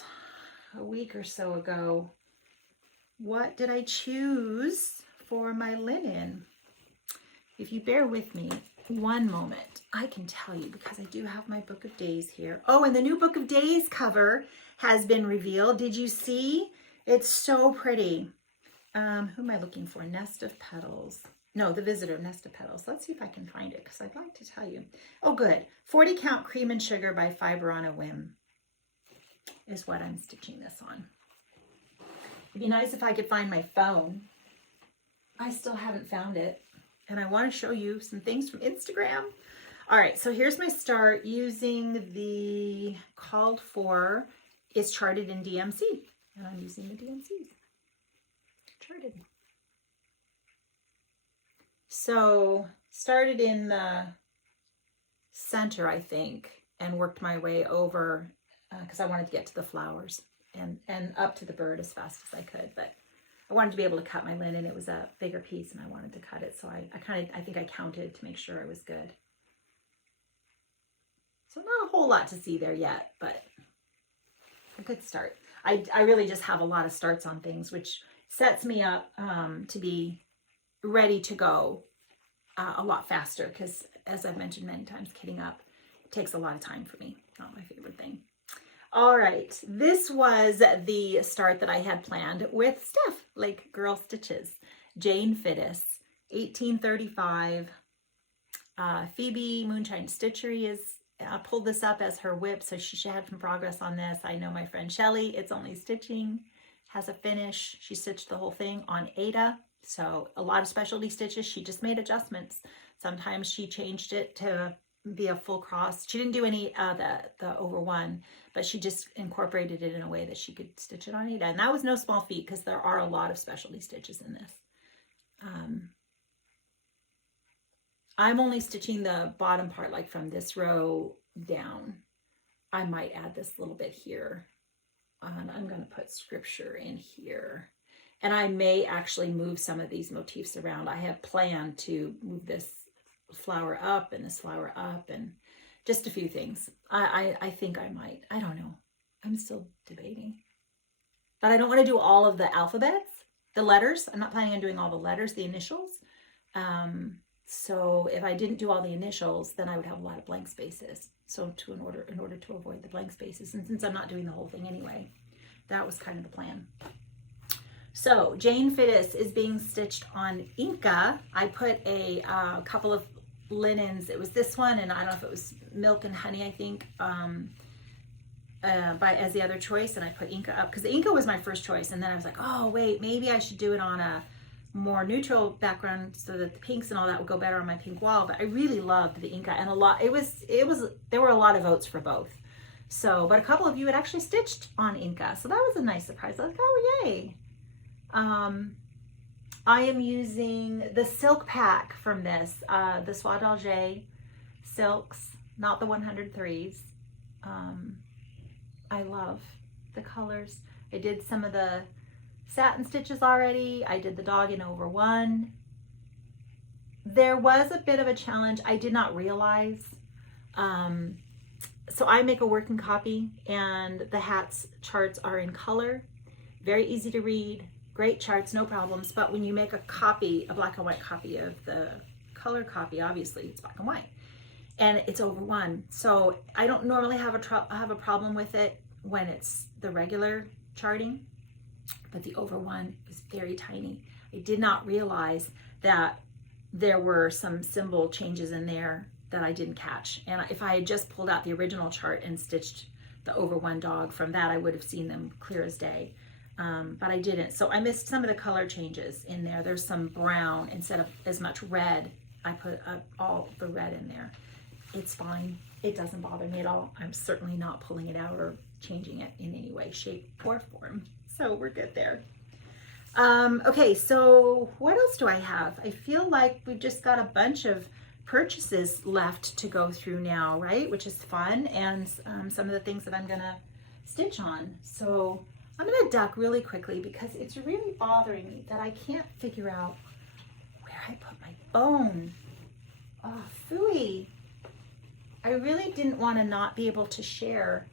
a week or so ago. What did I choose for my linen? If you bear with me one moment, I can tell you because I do have my Book of Days here. Oh, and the new Book of Days cover has been revealed. Did you see? It's so pretty. Who am I looking for? Nest of Petals. No, The Visitor, Nest of Petals. Let's see if I can find it because I'd like to tell you. Oh, good. 40 Count Cream and Sugar by Fiber on a Whim is what I'm stitching this on. It'd be nice if I could find my phone. I still haven't found it. And I want to show you some things from Instagram. All right, so here's my start using the called for. It's charted in DMC. And I'm using the DMCs. Charted. So started in the center, I think, and worked my way over because I wanted to get to the flowers and up to the bird as fast as I could. But I wanted to be able to cut my linen. It was a bigger piece and I wanted to cut it. So I think I counted to make sure it was good. So not a whole lot to see there yet, but a good start. I really just have a lot of starts on things, which sets me up to be ready to go a lot faster because, as I've mentioned many times, kitting up takes a lot of time for me. Not my favorite thing. All right, this was the start that I had planned with Steph, like Girl Stitches. Jane Fittis, 1835. Phoebe Moonshine Stitchery is pulled this up as her whip, so she had some progress on this. I know my friend Shelly, It's Only Stitching, has a finish. She stitched the whole thing on Ada, so a lot of specialty stitches. She just made adjustments. Sometimes she changed it to be a full cross. She didn't do any the over one, but she just incorporated it in a way that she could stitch it on Ada. And that was no small feat because there are a lot of specialty stitches in this. I'm only stitching the bottom part, like from this row down. I might add this little bit here. I'm going to put scripture in here. And I may actually move some of these motifs around. I have planned to move this flower up and this flower up and just a few things. I think I might. I don't know. I'm still debating. But I don't want to do all of the alphabets, the letters. I'm not planning on doing all the letters, the initials. So if I didn't do all the initials, then I would have a lot of blank spaces. So in order to avoid the blank spaces, and since I'm not doing the whole thing anyway, that was kind of the plan. So Jane Fittis is being stitched on Inca. I put a couple of linens. It was this one, and I don't know if it was Milk and Honey, I think, as the other choice, and I put Inca up because Inca was my first choice, and then I was like, oh wait, maybe I should do it on a more neutral background so that the pinks and all that would go better on my pink wall. But I really loved the Inca, and there were a lot of votes for both. So, but a couple of you had actually stitched on Inca, so that was a nice surprise. I was like, oh yay. I am using the silk pack from this, the Soie d'Alger silks. not the 103s. I love the colors. I did some of the satin stitches already. I did the dog in over 1. There was a bit of a challenge I did not realize. So I make a working copy, and the hats charts are in color, very easy to read, great charts, no problems. But when you make a copy, a black and white copy of the color copy, obviously it's black and white, and it's over 1. So I don't normally have a problem with it when it's the regular charting, but the over 1 is very tiny. I did not realize that there were some symbol changes in there that I didn't catch. And if I had just pulled out the original chart and stitched the over 1 dog from that, I would have seen them clear as day. But I didn't. So I missed some of the color changes in there. There's some brown instead of as much red. I put all the red in there. It's fine. It doesn't bother me at all. I'm certainly not pulling it out or changing it in any way, shape, or form. So we're good there. Okay, so what else do I have? I feel like we've just got a bunch of purchases left to go through now, right? Which is fun, and some of the things that I'm gonna stitch on. So I'm gonna duck really quickly because it's really bothering me that I can't figure out where I put my bone. Oh, phooey. I really didn't want to not be able to share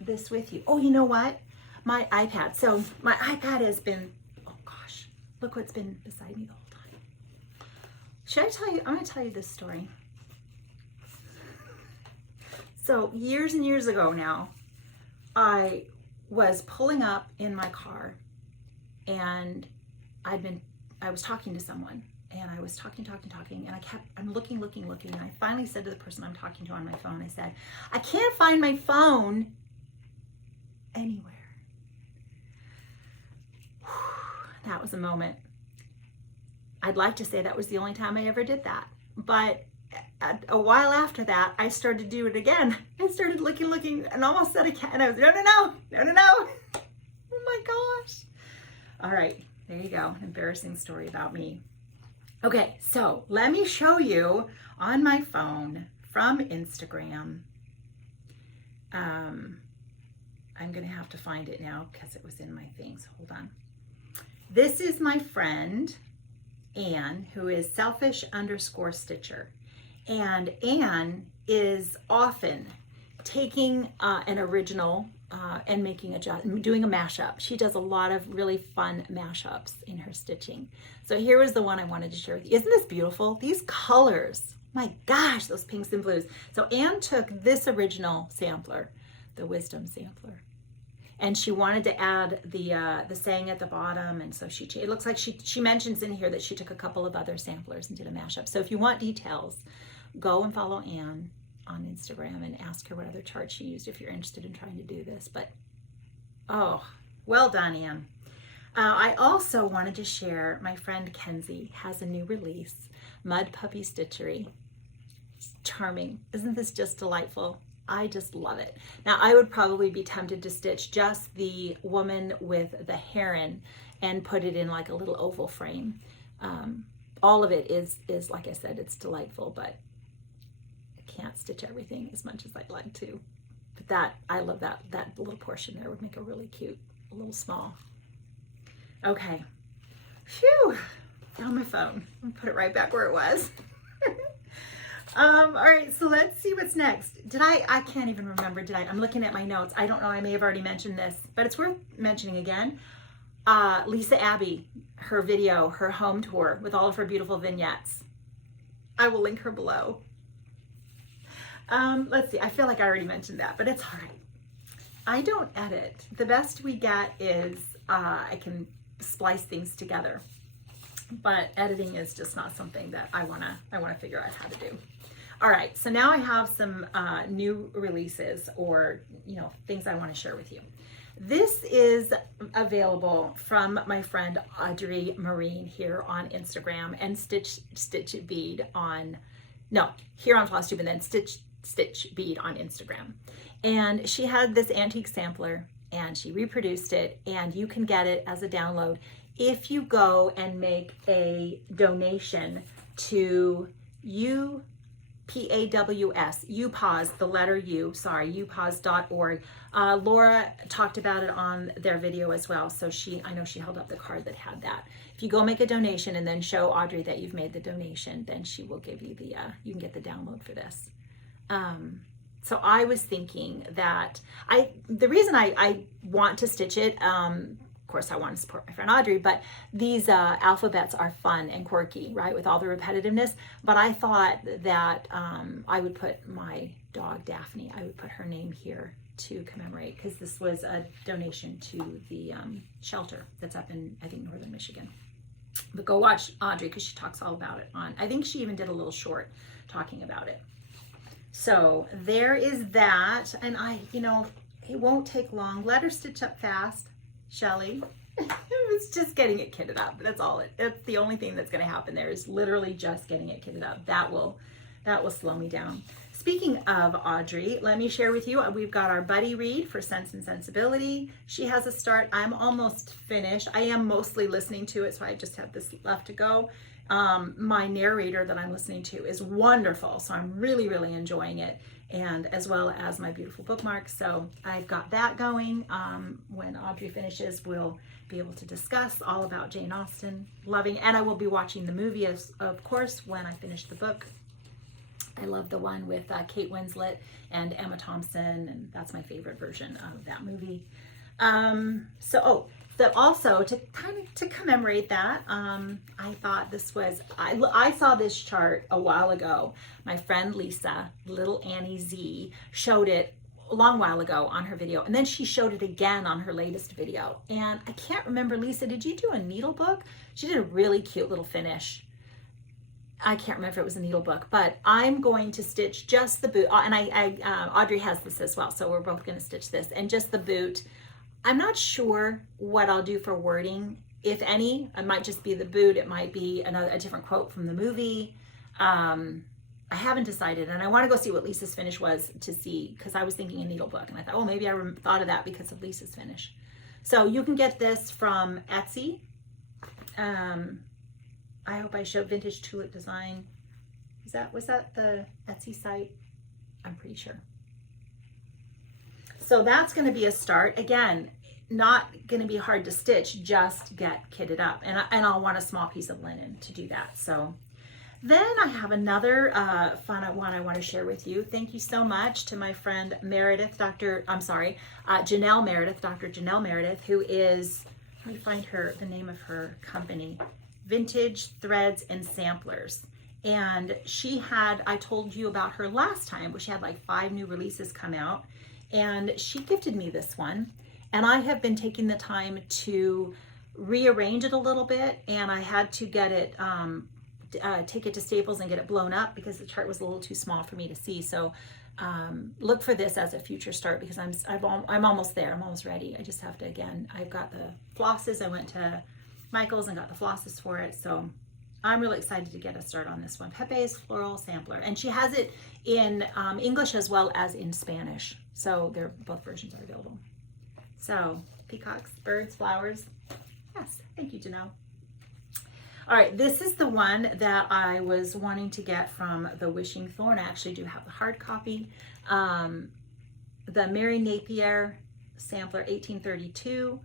this with you. Oh, you know what? My iPad. So my iPad has been, oh gosh, look what's been beside me the whole time. Should I tell you? I'm going to tell you this story. So years and years ago now, I was pulling up in my car, and I was talking to someone, and I was talking, and I'm looking, and I finally said to the person I'm talking to on my phone, I said, I can't find my phone anywhere. That was a moment. I'd like to say that was the only time I ever did that, but a while after that, I started to do it again. I started looking, and almost said again, and I was, no. Oh my gosh. All right, there you go. Embarrassing story about me. Okay, so let me show you on my phone from Instagram. I'm gonna have to find it now because it was in my things. Hold on. This is my friend, Anne, who is selfish_stitcher. And Anne is often taking an original and doing a mashup. She does a lot of really fun mashups in her stitching. So here was the one I wanted to share with you. Isn't this beautiful? These colors, my gosh, those pinks and blues. So Anne took this original sampler, the Wisdom sampler, and she wanted to add the saying at the bottom, and so it looks like she mentions in here that she took a couple of other samplers and did a mashup. So if you want details, go and follow Anne on Instagram and ask her what other chart she used if you're interested in trying to do this. But oh, well done, Anne. I also wanted to share, my friend Kenzie has a new release, Mud Puppy Stitchery. It's charming. Isn't this just delightful? I just love it. Now, I would probably be tempted to stitch just the woman with the heron and put it in like a little oval frame. All of it is like I said, it's delightful, but I can't stitch everything as much as I'd like to. But I love that little portion there would make a really cute, a little small. Okay. Phew. Found my phone. I'll put it right back where it was. All right, so let's see what's next. I can't even remember, I'm looking at my notes. I don't know, I may have already mentioned this, but it's worth mentioning again. Lisa Abbey, her video, her home tour with all of her beautiful vignettes. I will link her below. Let's see, I feel like I already mentioned that, but it's all right. I don't edit. The best we get is I can splice things together, but editing is just not something that I wanna figure out how to do. All right, so now I have some new releases, or things I want to share with you. This is available from my friend Audrey Marine here on Instagram, and Stitch Bead on, here on Flosstube, and then Stitch Bead on Instagram. And she had this antique sampler, and she reproduced it, and you can get it as a download if you go and make a donation to UPS PAWS, UPAWS, the letter U, sorry, UPAWS.org. Laura talked about it on their video as well. So I know she held up the card that had that. If you go make a donation and then show Audrey that you've made the donation, then she will give you you can get the download for this. So I was thinking that the reason I want to stitch it, of course I want to support my friend Audrey, but these alphabets are fun and quirky, right, with all the repetitiveness. But I thought that I would put my dog Daphne, I would put her name here to commemorate, because this was a donation to the shelter that's up in, I think, northern Michigan. But go watch Audrey, because she talks all about it I think she even did a little short talking about it. So there is that, and it won't take long. Let her stitch up fast, Shelly. It's just getting it kitted up. That's all. It's the only thing that's going to happen there is literally just getting it kitted up. That will slow me down. Speaking of Audrey, let me share with you, we've got our buddy read for Sense and Sensibility. She has a start. I'm almost finished. I am mostly listening to it, so I just have this left to go. My narrator that I'm listening to is wonderful, so I'm really, really enjoying it, and as well as my beautiful bookmarks. So I've got that going. When Audrey finishes, we'll be able to discuss all about Jane Austen. Loving, and I will be watching the movie, of course, when I finish the book. I love the one with Kate Winslet and Emma Thompson, and that's my favorite version of that movie. Also to commemorate that, I thought this was, I saw this chart a while ago. My friend Lisa, Little Annie Z, showed it a long while ago on her video, and then she showed it again on her latest video. And I can't remember, Lisa, did you do a needle book? She did a really cute little finish. I can't remember if it was a needle book, but I'm going to stitch just the boot. And Audrey has this as well, so we're both going to stitch this and just the boot. I'm not sure what I'll do for wording, if any. It might just be the boot. It might be a different quote from the movie. I haven't decided, and I want to go see what Lisa's finish was to see, because I was thinking a needle book, and I thought, oh, maybe I thought of that because of Lisa's finish. So you can get this from Etsy. I hope I show Vintage Tulip Design. Was that the Etsy site? I'm pretty sure. So that's going to be a start. Again, not going to be hard to stitch, just get kitted up. And I'll want a small piece of linen to do that. So then I have another fun one I want to share with you. Thank you so much to my friend Meredith, Janelle Meredith, Dr. Janelle Meredith, who is, let me find the name of her company, Vintage Threads and Samplers. And she had, I told you about her last time, where she had like 5 new releases come out. And she gifted me this one, and I have been taking the time to rearrange it a little bit, and I had to get it, take it to Staples and get it blown up because the chart was a little too small for me to see. So look for this as a future start, because I'm almost there. I'm almost ready. I just have to, again, I've got the flosses. I went to Michael's and got the flosses for it. So I'm really excited to get a start on this one. Pepe's Floral Sampler. And she has it in English as well as in Spanish. So both versions are available. So peacocks, birds, flowers. Yes, thank you, Janelle. All right, this is the one that I was wanting to get from the Wishing Thorn. I actually do have the hard copy. The Mary Napier Sampler 1832.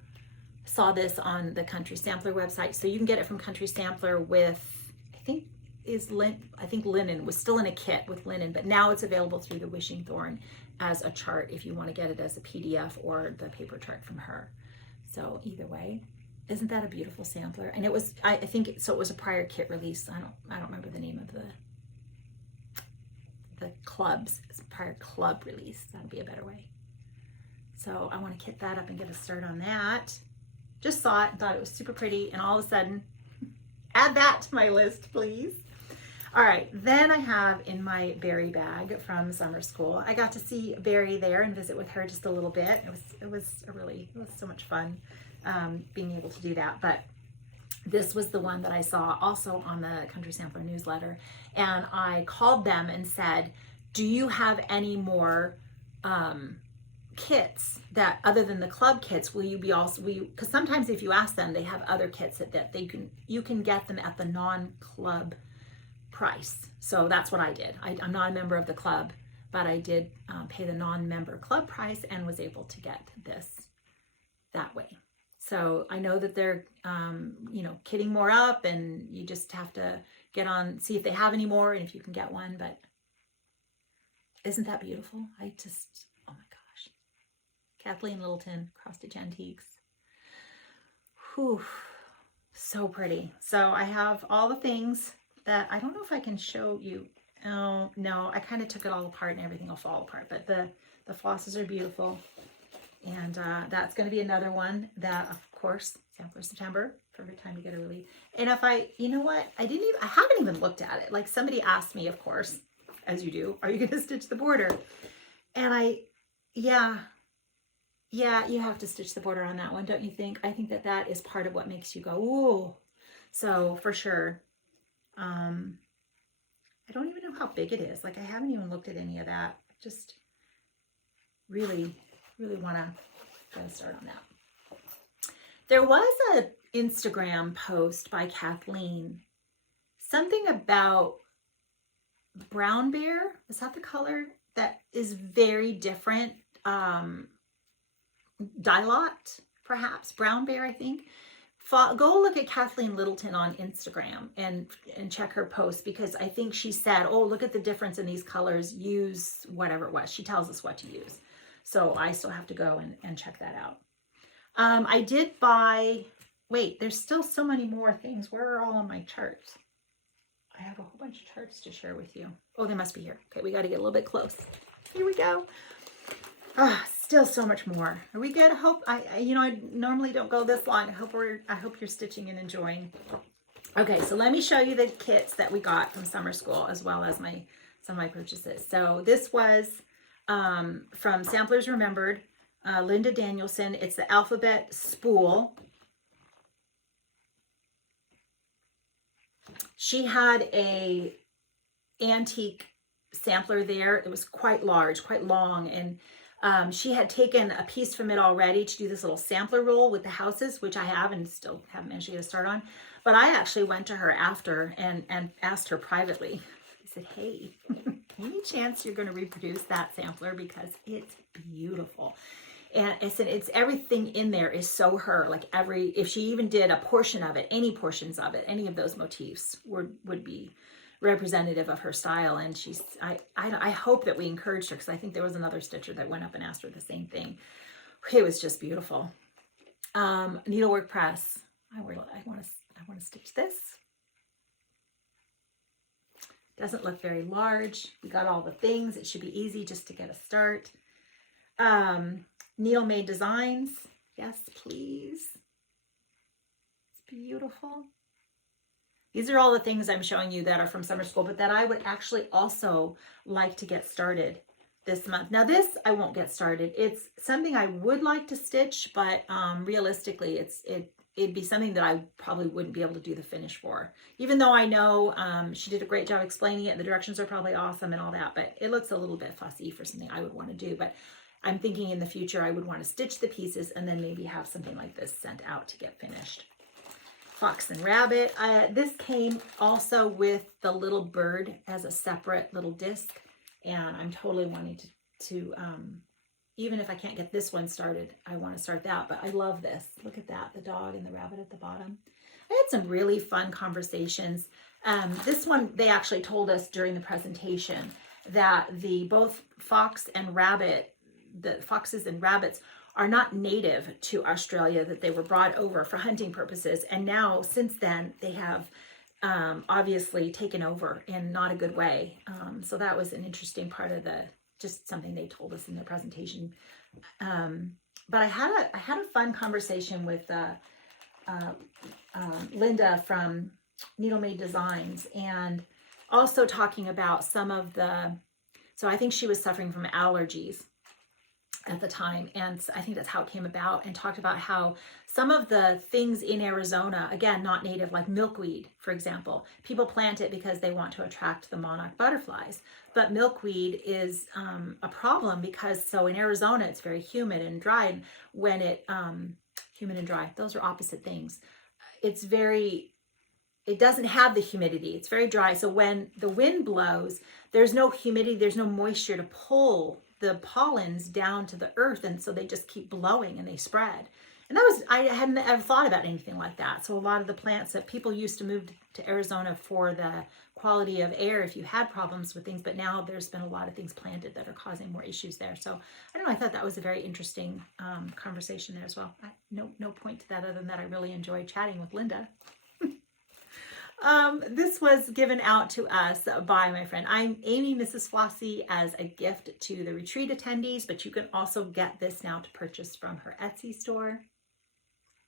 Saw this on the Country Sampler website. So you can get it from Country Sampler with, I think linen was still in a kit with linen, but now it's available through the Wishing Thorn as a chart if you want to get it as a PDF or the paper chart from her. So either way, isn't that a beautiful sampler? And it was, I think, so it was a prior kit release. I don't remember the name of the clubs. It's a prior club release. That'd be a better way. So I want to kit that up and get a start on that. Just saw it, thought it was super pretty, and all of a sudden, add that to my list, please. All right, then I have in my Berry bag from summer school. I got to see Berry there and visit with her just a little bit. It was so much fun being able to do that. But this was the one that I saw also on the Country Sampler newsletter, and I called them and said, "Do you have any more kits that, other than the club kits, will you be also, because sometimes if you ask them, they have other kits that you can get them at the non-club price. So that's what I did. I'm not a member of the club, but I did pay the non-member club price and was able to get this that way. So I know that they're, you know, kitting more up, and you just have to get on, see if they have any more and if you can get one. But isn't that beautiful? I just, oh my gosh. Kathleen Littleton, Cross Stitch Antiques. Whew, so pretty. So I have all the things that, I don't know if I can show you. Oh, no, I kind of took it all apart and everything will fall apart. But the flosses are beautiful. And that's going to be another one that, of course, Sampler September, perfect time to get a release. And if you know what, I haven't even looked at it. Like, somebody asked me, of course, as you do, are you going to stitch the border? And yeah, you have to stitch the border on that one, don't you think? I think that is part of what makes you go, ooh. So for sure. I don't even know how big it is. Like, I haven't even looked at any of that. Just really want to get a start on that. There was an Instagram post by Kathleen, something about brown bear. Is that the color? That is very different. Dye-lot, perhaps. Brown bear, I think. Go look at Kathleen Littleton on Instagram and check her post, because I think she said, oh, look at the difference in these colors. Use whatever it was. She tells us what to use. So I still have to go and check that out. I did buy, wait, there's still so many more things. Where are all of my charts? I have a whole bunch of charts to share with you. Oh, they must be here. Okay, we got to get a little bit close. Here we go. Still so much more. Are we good? I hope you know, I normally don't go this long. I hope you're stitching and enjoying. Okay, so let me show you the kits that we got from summer school, as well as some of my purchases. So this was from Samplers Remembered, Linda Danielson. It's the alphabet spool. She had a antique sampler there. It was quite large, quite long, and she had taken a piece from it already to do this little sampler roll with the houses, which I have and still haven't managed to get a start on. But I actually went to her after and asked her privately. I said, hey, any chance you're going to reproduce that sampler, because it's beautiful. And I said, it's everything in there is so her. Like, if she even did a portion of it, any portions of it, any of those motifs would be representative of her style. And I hope that we encouraged her, because I think there was another stitcher that went up and asked her the same thing. It was just beautiful. Needlework press. I want to stitch this. Doesn't look very large. We got all the things. It should be easy just to get a start. Needle Made Designs. Yes, please. It's beautiful. These are all the things I'm showing you that are from summer school, but that I would actually also like to get started this month. Now this, I won't get started. It's something I would like to stitch, but realistically, it'd be something that I probably wouldn't be able to do the finish for. Even though I know she did a great job explaining it, and the directions are probably awesome and all that, but it looks a little bit fussy for something I would want to do. But I'm thinking in the future, I would want to stitch the pieces and then maybe have something like this sent out to get finished. Fox and Rabbit. This came also with the little bird as a separate little disc, and I'm totally wanting to even if I can't get this one started, I want to start that. But I love this. Look at that, the dog and the rabbit at the bottom. I had some really fun conversations. This one, they actually told us during the presentation that both fox and rabbit, the foxes and rabbits, are not native to Australia, that they were brought over for hunting purposes. And now, since then, they have obviously taken over in not a good way. So that was an interesting part of just something they told us in the presentation. But I had a fun conversation with Linda from Needle Made Designs, and also talking about some of so I think she was suffering from allergies at the time, and I think that's how it came about, and talked about how some of the things in Arizona, again, not native, like milkweed, for example, people plant it because they want to attract the monarch butterflies, but milkweed is a problem because, so in Arizona, it's very humid and dry, and when humid and dry, those are opposite things. It's very it doesn't have the humidity. It's very dry. So when the wind blows, there's no humidity, there's no moisture to pull the pollens down to the earth. And so they just keep blowing and they spread. And I hadn't ever thought about anything like that. So a lot of the plants that people used to move to Arizona for the quality of air, if you had problems with things, but now there's been a lot of things planted that are causing more issues there. So I don't know, I thought that was a very interesting conversation there as well. No point to that other than that I really enjoyed chatting with Linda. This was given out to us by my friend. I'm Amy, Mrs. Flossie, as a gift to the retreat attendees, but you can also get this now to purchase from her Etsy store.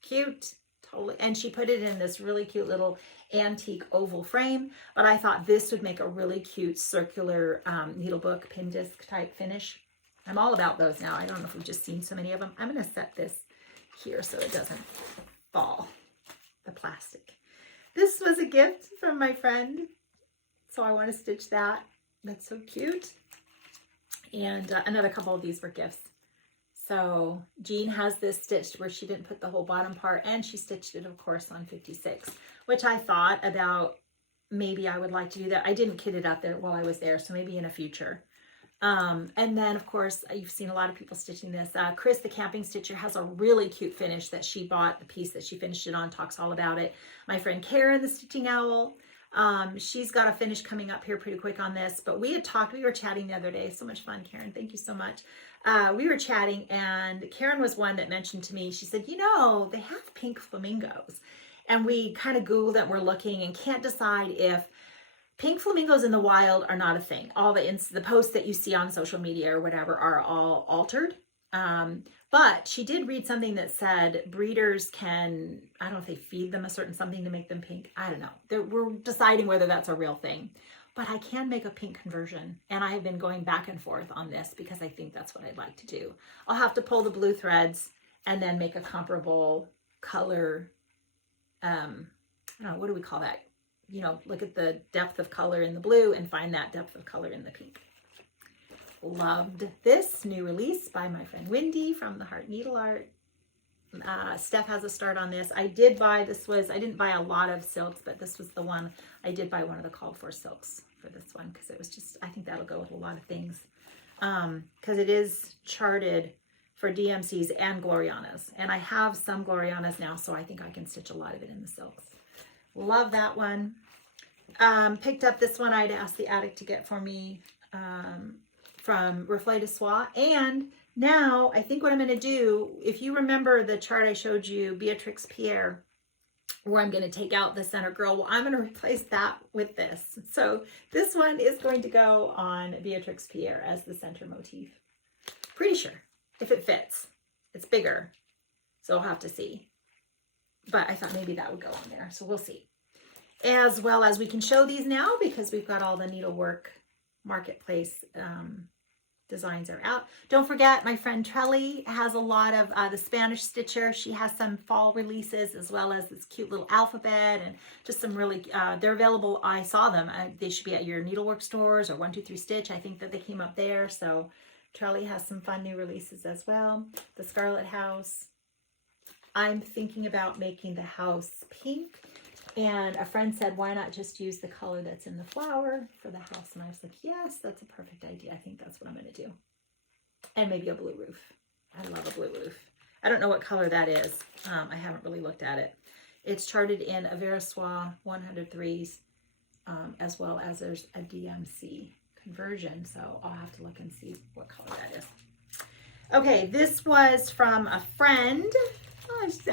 Cute, totally. And she put it in this really cute little antique oval frame, but I thought this would make a really cute circular needlebook pin disc type finish. I'm all about those now. I don't know if we've just seen so many of them. I'm going to set this here so it doesn't fall, the plastic. This was a gift from my friend, so I want to stitch that. That's so cute. And another couple of these were gifts. So Jean has this stitched where she didn't put the whole bottom part, and she stitched it, of course, on 56, which I thought about maybe I would like to do that. I didn't kit it out there while I was there, so maybe in a future. And then, of course, you've seen a lot of people stitching this. Chris, the camping stitcher, has a really cute finish that she bought. The piece that she finished it on talks all about it. My friend Karen, the stitching owl, she's got a finish coming up here pretty quick on this. But we were chatting the other day. So much fun, Karen. Thank you so much. We were chatting, and Karen was one that mentioned to me, she said, you know, they have pink flamingos. And we kind of Googled it, we're looking and can't decide if pink flamingos in the wild are not a thing. All the posts that you see on social media or whatever are all altered. But she did read something that said breeders can, I don't know if they feed them a certain something to make them pink. I don't know. We're deciding whether that's a real thing. But I can make a pink conversion. And I have been going back and forth on this because I think that's what I'd like to do. I'll have to pull the blue threads and then make a comparable color. I don't know, what do we call that? You know, look at the depth of color in the blue and find that depth of color in the pink. Loved this new release by my friend Wendy from the Heart Needle Art. Steph has a start on this. I didn't buy a lot of silks, but this was the one. I did buy one of the called for silks for this one because it was just, I think that'll go with a lot of things. Because it is charted for DMCs and Glorianas. And I have some Glorianas now, so I think I can stitch a lot of it in the silks. Love that one. Picked up this one I'd asked the attic to get for me from Reflet de Soie. And now I think what I'm going to do, if you remember the chart I showed you, Beatrix Pierre, where I'm going to take out the center girl, well, I'm going to replace that with this. So this one is going to go on Beatrix Pierre as the center motif. Pretty sure, if it fits. It's bigger, so I'll have to see. But I thought maybe that would go on there, so we'll see. As well as we can show these now because we've got all the needlework marketplace designs are out. Don't forget, my friend Trelly has a lot of the Spanish Stitcher. She has some fall releases as well as this cute little alphabet and just some really, they're available. I saw them. They should be at your needlework stores or 123 Stitch. I think that they came up there. So Trelly has some fun new releases as well. The Scarlet House. I'm thinking about making the house pink. And a friend said, why not just use the color that's in the flower for the house? And I was like, yes, that's a perfect idea. I think that's what I'm going to do. And maybe a blue roof. I love a blue roof. I don't know what color that is. I haven't really looked at it. It's charted in a Verissois 103s, as well as there's a DMC conversion. So I'll have to look and see what color that is. Okay, this was from a friend.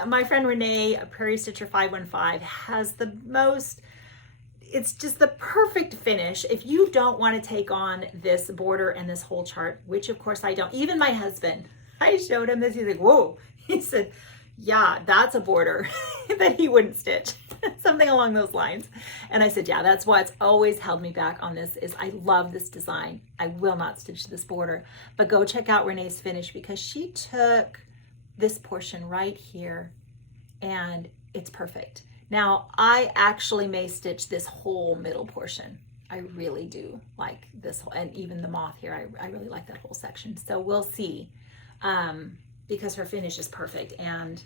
My friend Renee, Prairie Stitcher 515, has the most, it's just the perfect finish. If you don't want to take on this border and this whole chart, which of course I don't, even my husband, I showed him this, he's like, whoa. He said, yeah, that's a border that he wouldn't stitch, something along those lines. And I said, yeah, that's what's always held me back on this is I love this design. I will not stitch this border, but go check out Renee's finish because she took this portion right here and it's perfect. Now I actually may stitch this whole middle portion. I really do like this whole, and even the moth here, I really like that whole section. So we'll see because her finish is perfect and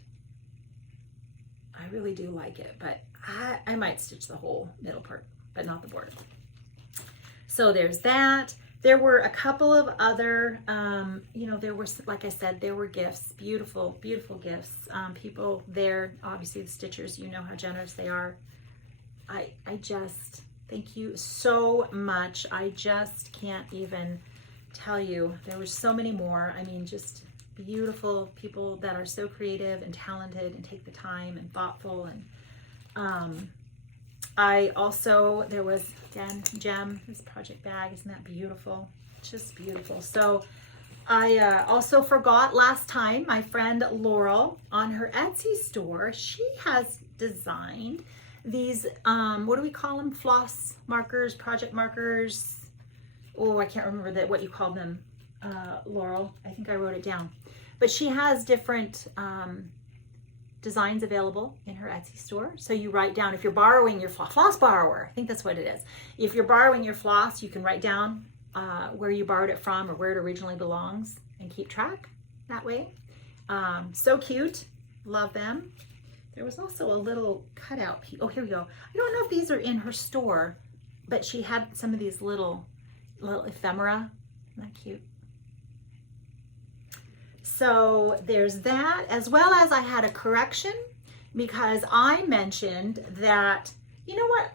I really do like it, but I might stitch the whole middle part, but not the border. So there's that. There were a couple of other, you know, there were, like I said, there were gifts, beautiful, beautiful gifts. People there, obviously the stitchers, you know how generous they are. I just, thank you so much. I just can't even tell you. There were so many more. I mean, just beautiful people that are so creative and talented and take the time and thoughtful. And I also, there was, again, Gem, this project bag, isn't that beautiful? Just beautiful. So I also forgot last time, my friend Laurel on her Etsy store, she has designed these, what do we call them? Floss markers, project markers. Oh, I can't remember what you call them, Laurel. I think I wrote it down. But she has different designs available in her Etsy store. So you write down, if you're borrowing your floss borrower, I think that's what it is. If you're borrowing your floss, you can write down where you borrowed it from or where it originally belongs and keep track that way. So cute. Love them. There was also a little cutout piece. Oh, here we go. I don't know if these are in her store, but she had some of these little ephemera. Isn't that cute? So there's that, as well as I had a correction because I mentioned that, you know what?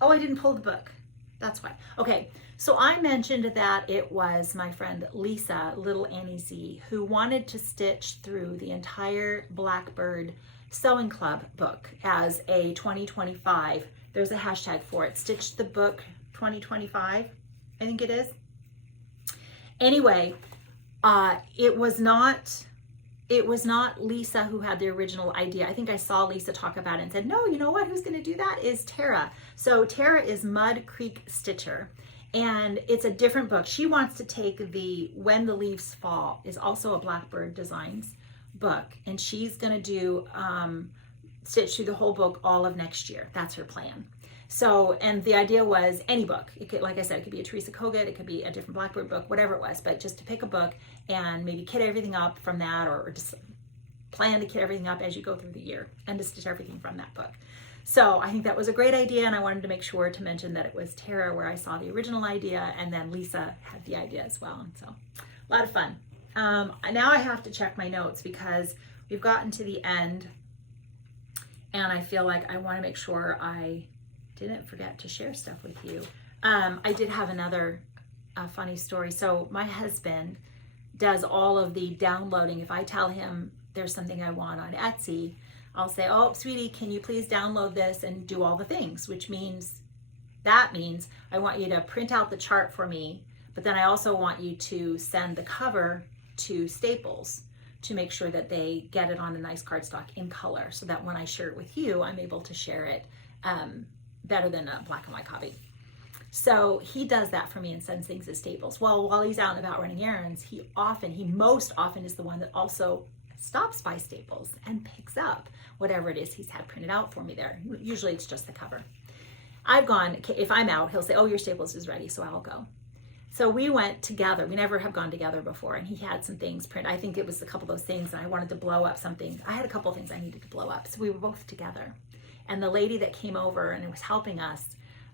Oh, I didn't pull the book. That's why. Okay, so I mentioned that it was my friend Lisa, Little Annie Z, who wanted to stitch through the entire Blackbird Sewing Club book as a 2025. There's a hashtag for it. Stitch the book 2025, I think it is. Anyway, it was not Lisa who had the original idea. I think I saw Lisa talk about it and said, no, you know what, who's going to do that is Tara. So Tara is Mud Creek Stitcher, and it's a different book. She wants to take the When the Leaves Fall, is also a Blackbird Designs book, and she's going to do stitch through the whole book all of next year. That's her plan. So, and the idea was any book. It could, like I said, it could be a Teresa Kogut, it could be a different Blackbird book, whatever it was, but just to pick a book and maybe kit everything up from that, or just plan to kit everything up as you go through the year and to stitch everything from that book. So I think that was a great idea, and I wanted to make sure to mention that it was Tara where I saw the original idea, and then Lisa had the idea as well. And so a lot of fun. Now I have to check my notes because we've gotten to the end, and I feel like I want to make sure I didn't forget to share stuff with you. I did have another funny story. So my husband does all of the downloading. If I tell him there's something I want on Etsy, I'll say, oh, sweetie, can you please download this and do all the things, which means, that means I want you to print out the chart for me, but then I also want you to send the cover to Staples to make sure that they get it on a nice cardstock in color, so that when I share it with you, I'm able to share it better than a black and white copy. So he does that for me and sends things to Staples. Well, while he's out and about running errands, he most often is the one that also stops by Staples and picks up whatever it is he's had printed out for me there. Usually it's just the cover. I've gone, if I'm out, he'll say, oh, your Staples is ready, so I'll go. So we went together. We never have gone together before, and he had some things printed. I think it was a couple of those things, and I wanted to blow up something. I had a couple of things I needed to blow up, so we were both together. And the lady that came over and was helping us,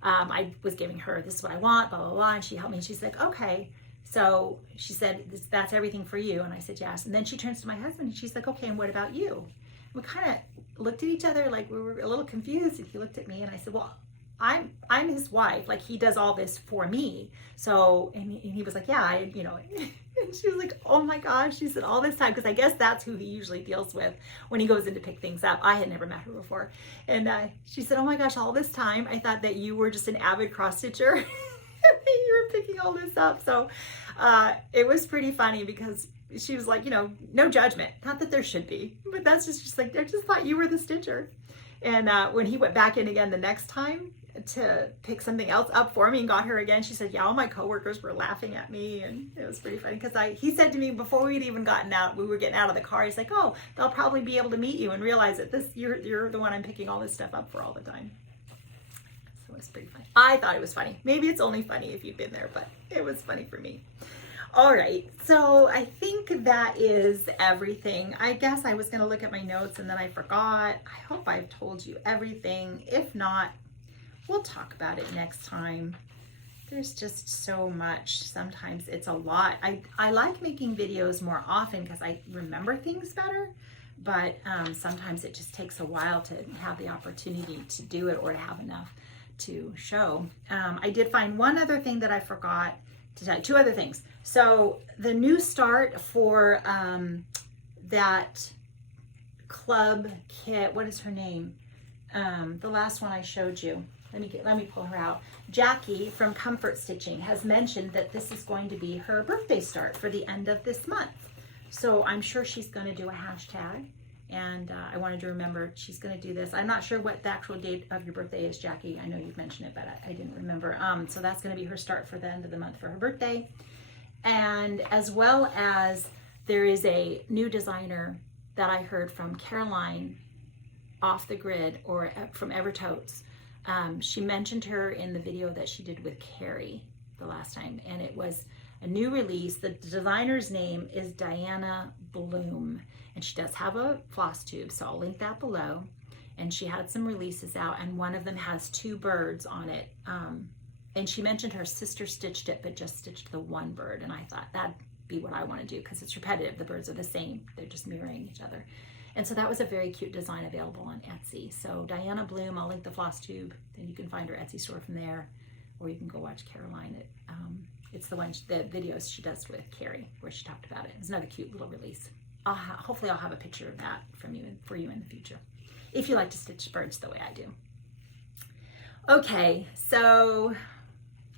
I was giving her, this is what I want, blah, blah, blah. And she helped me. And she's like, okay. So she said, that's everything for you. And I said, yes. And then she turns to my husband and she's like, okay, and what about you? And we kind of looked at each other like we were a little confused. And he looked at me and I said, well, I'm his wife. Like, he does all this for me. So, and he was like, yeah, and she was like, oh my gosh, she said, all this time, because I guess that's who he usually deals with when he goes in to pick things up. I had never met her before. And she said, oh my gosh, all this time I thought that you were just an avid cross stitcher and you were picking all this up. So it was pretty funny because she was like, no judgment. Not that there should be, but that's just like, I just thought you were the stitcher. And when he went back in again the next time to pick something else up for me and got her again, she said, yeah, all my coworkers were laughing at me. And it was pretty funny because he said to me before we'd even gotten out, we were getting out of the car, he's like, oh, they'll probably be able to meet you and realize that you're the one I'm picking all this stuff up for all the time. So it was pretty funny. I thought it was funny. Maybe it's only funny if you've been there, but it was funny for me. All right, so I think that is everything. I guess I was gonna look at my notes and then I forgot. I hope I've told you everything. If not, we'll talk about it next time. There's just so much. Sometimes it's a lot. I like making videos more often because I remember things better, but sometimes it just takes a while to have the opportunity to do it or to have enough to show. I did find one other thing that I forgot to tell you, two other things. So the new start for that club kit, what is her name? The last one I showed you. Let me pull her out. Jackie from Comfort Stitching has mentioned that this is going to be her birthday start for the end of this month. So I'm sure she's going to do a hashtag, and I wanted to remember she's going to do this. I'm not sure what the actual date of your birthday is, Jackie. I know you've mentioned it, but I didn't remember. So that's going to be her start for the end of the month for her birthday. And as well as there is a new designer that I heard from Caroline Off the Grid, or from Evertotes. She mentioned her in the video that she did with Carrie the last time, and it was a new release. The designer's name is Diana Bloom, and she does have a floss tube, so I'll link that below. And she had some releases out, and one of them has two birds on it. And she mentioned her sister stitched it, but just stitched the one bird, and I thought that'd be what I want to do because it's repetitive. The birds are the same. They're just mirroring each other. And so that was a very cute design available on Etsy. So Diana Bloom, I'll link the floss tube. Then you can find her Etsy store from there, or you can go watch Caroline. It's the videos she does with Carrie where she talked about it. It's another cute little release. Hopefully I'll have a picture of that for you in the future, if you like to stitch birds the way I do. Okay, so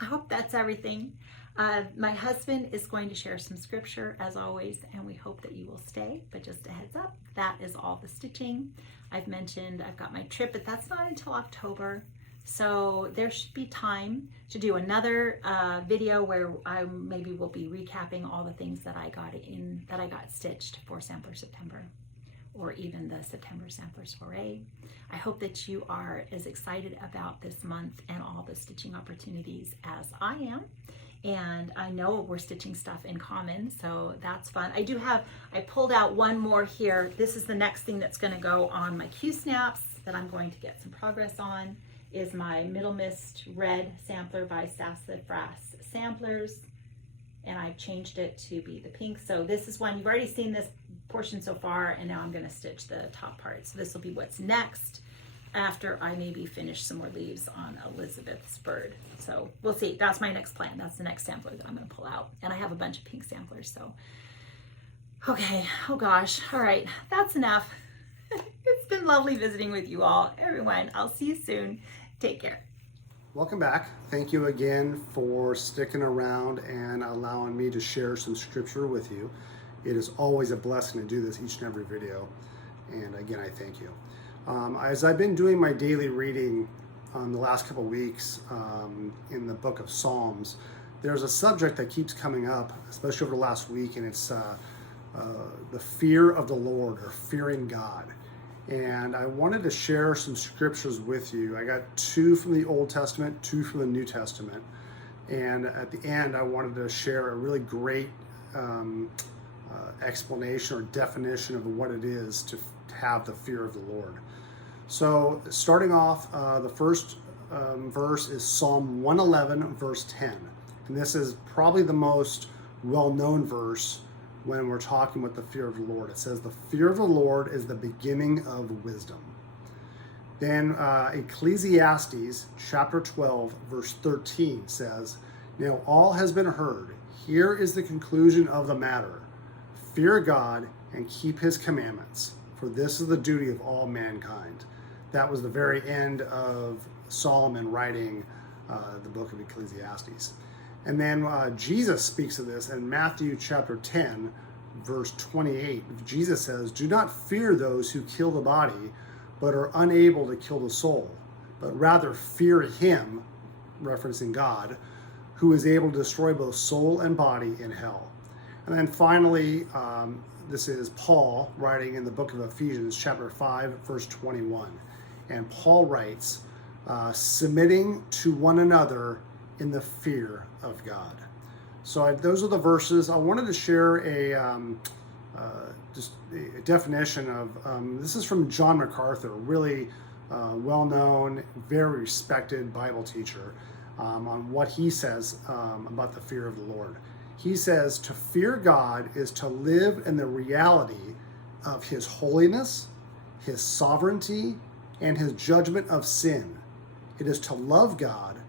I hope that's everything. My husband is going to share some scripture as always, and we hope that you will stay. But just a heads up, that is all the stitching. I've mentioned I've got my trip, but that's not until October. So there should be time to do another video where I maybe will be recapping all the things that I got stitched for Sampler September, or even the September Samplers Foray. I hope that you are as excited about this month and all the stitching opportunities as I am. And I know we're stitching stuff in common, so that's fun. I pulled out one more here. This is the next thing that's gonna go on my Q-snaps that I'm going to get some progress on, is my Middle Mist Red Sampler by Sassafras Samplers. And I've changed it to be the pink. So this is one, you've already seen this portion so far, and now I'm gonna stitch the top part. So this will be what's next after I maybe finish some more leaves on Elizabeth's bird. So we'll see, that's my next plan. That's the next sampler that I'm gonna pull out. And I have a bunch of pink samplers, so. Okay, oh gosh, all right, that's enough. It's been lovely visiting with you all. Everyone, I'll see you soon. Take care. Welcome back. Thank you again for sticking around and allowing me to share some scripture with you. It is always a blessing to do this each and every video. And again, I thank you. As I've been doing my daily reading the last couple weeks in the book of Psalms, there's a subject that keeps coming up, especially over the last week, and it's the fear of the Lord, or fearing God. And I wanted to share some scriptures with you. I got two from the Old Testament, two from the New Testament. And at the end, I wanted to share a really great explanation or definition of what it is to have the fear of the Lord. So starting off, the first verse is Psalm 111, verse 10. And this is probably the most well-known verse when we're talking about the fear of the Lord. It says, the fear of the Lord is the beginning of wisdom. Then Ecclesiastes chapter 12, verse 13 says, now all has been heard. Here is the conclusion of the matter. Fear God and keep his commandments, for this is the duty of all mankind. That was the very end of Solomon writing the book of Ecclesiastes. And then Jesus speaks of this in Matthew chapter 10, verse 28. Jesus says, do not fear those who kill the body, but are unable to kill the soul, but rather fear him, referencing God, who is able to destroy both soul and body in hell. And then finally, this is Paul writing in the book of Ephesians chapter 5, verse 21. And Paul writes, submitting to one another in the fear of God. So those are the verses. I wanted to share just a definition of, this is from John MacArthur, really well-known, very respected Bible teacher, on what he says about the fear of the Lord. He says, to fear God is to live in the reality of his holiness, his sovereignty, and his judgment of sin. It is to love God,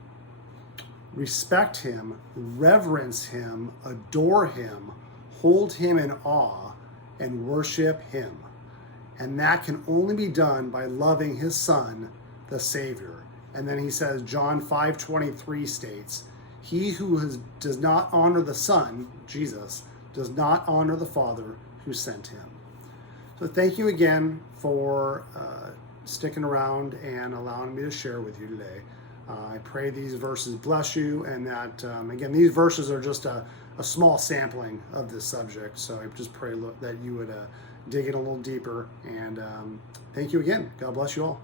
respect him, reverence him, adore him, hold him in awe, and worship him. And that can only be done by loving his Son, the Savior. And then he says, John 5:23 states, he who does not honor the Son, Jesus, does not honor the Father who sent him. So thank you again for sticking around and allowing me to share with you today. I pray these verses bless you, and that, again, these verses are just a small sampling of this subject. So I just pray that you would dig in a little deeper. And thank you again. God bless you all.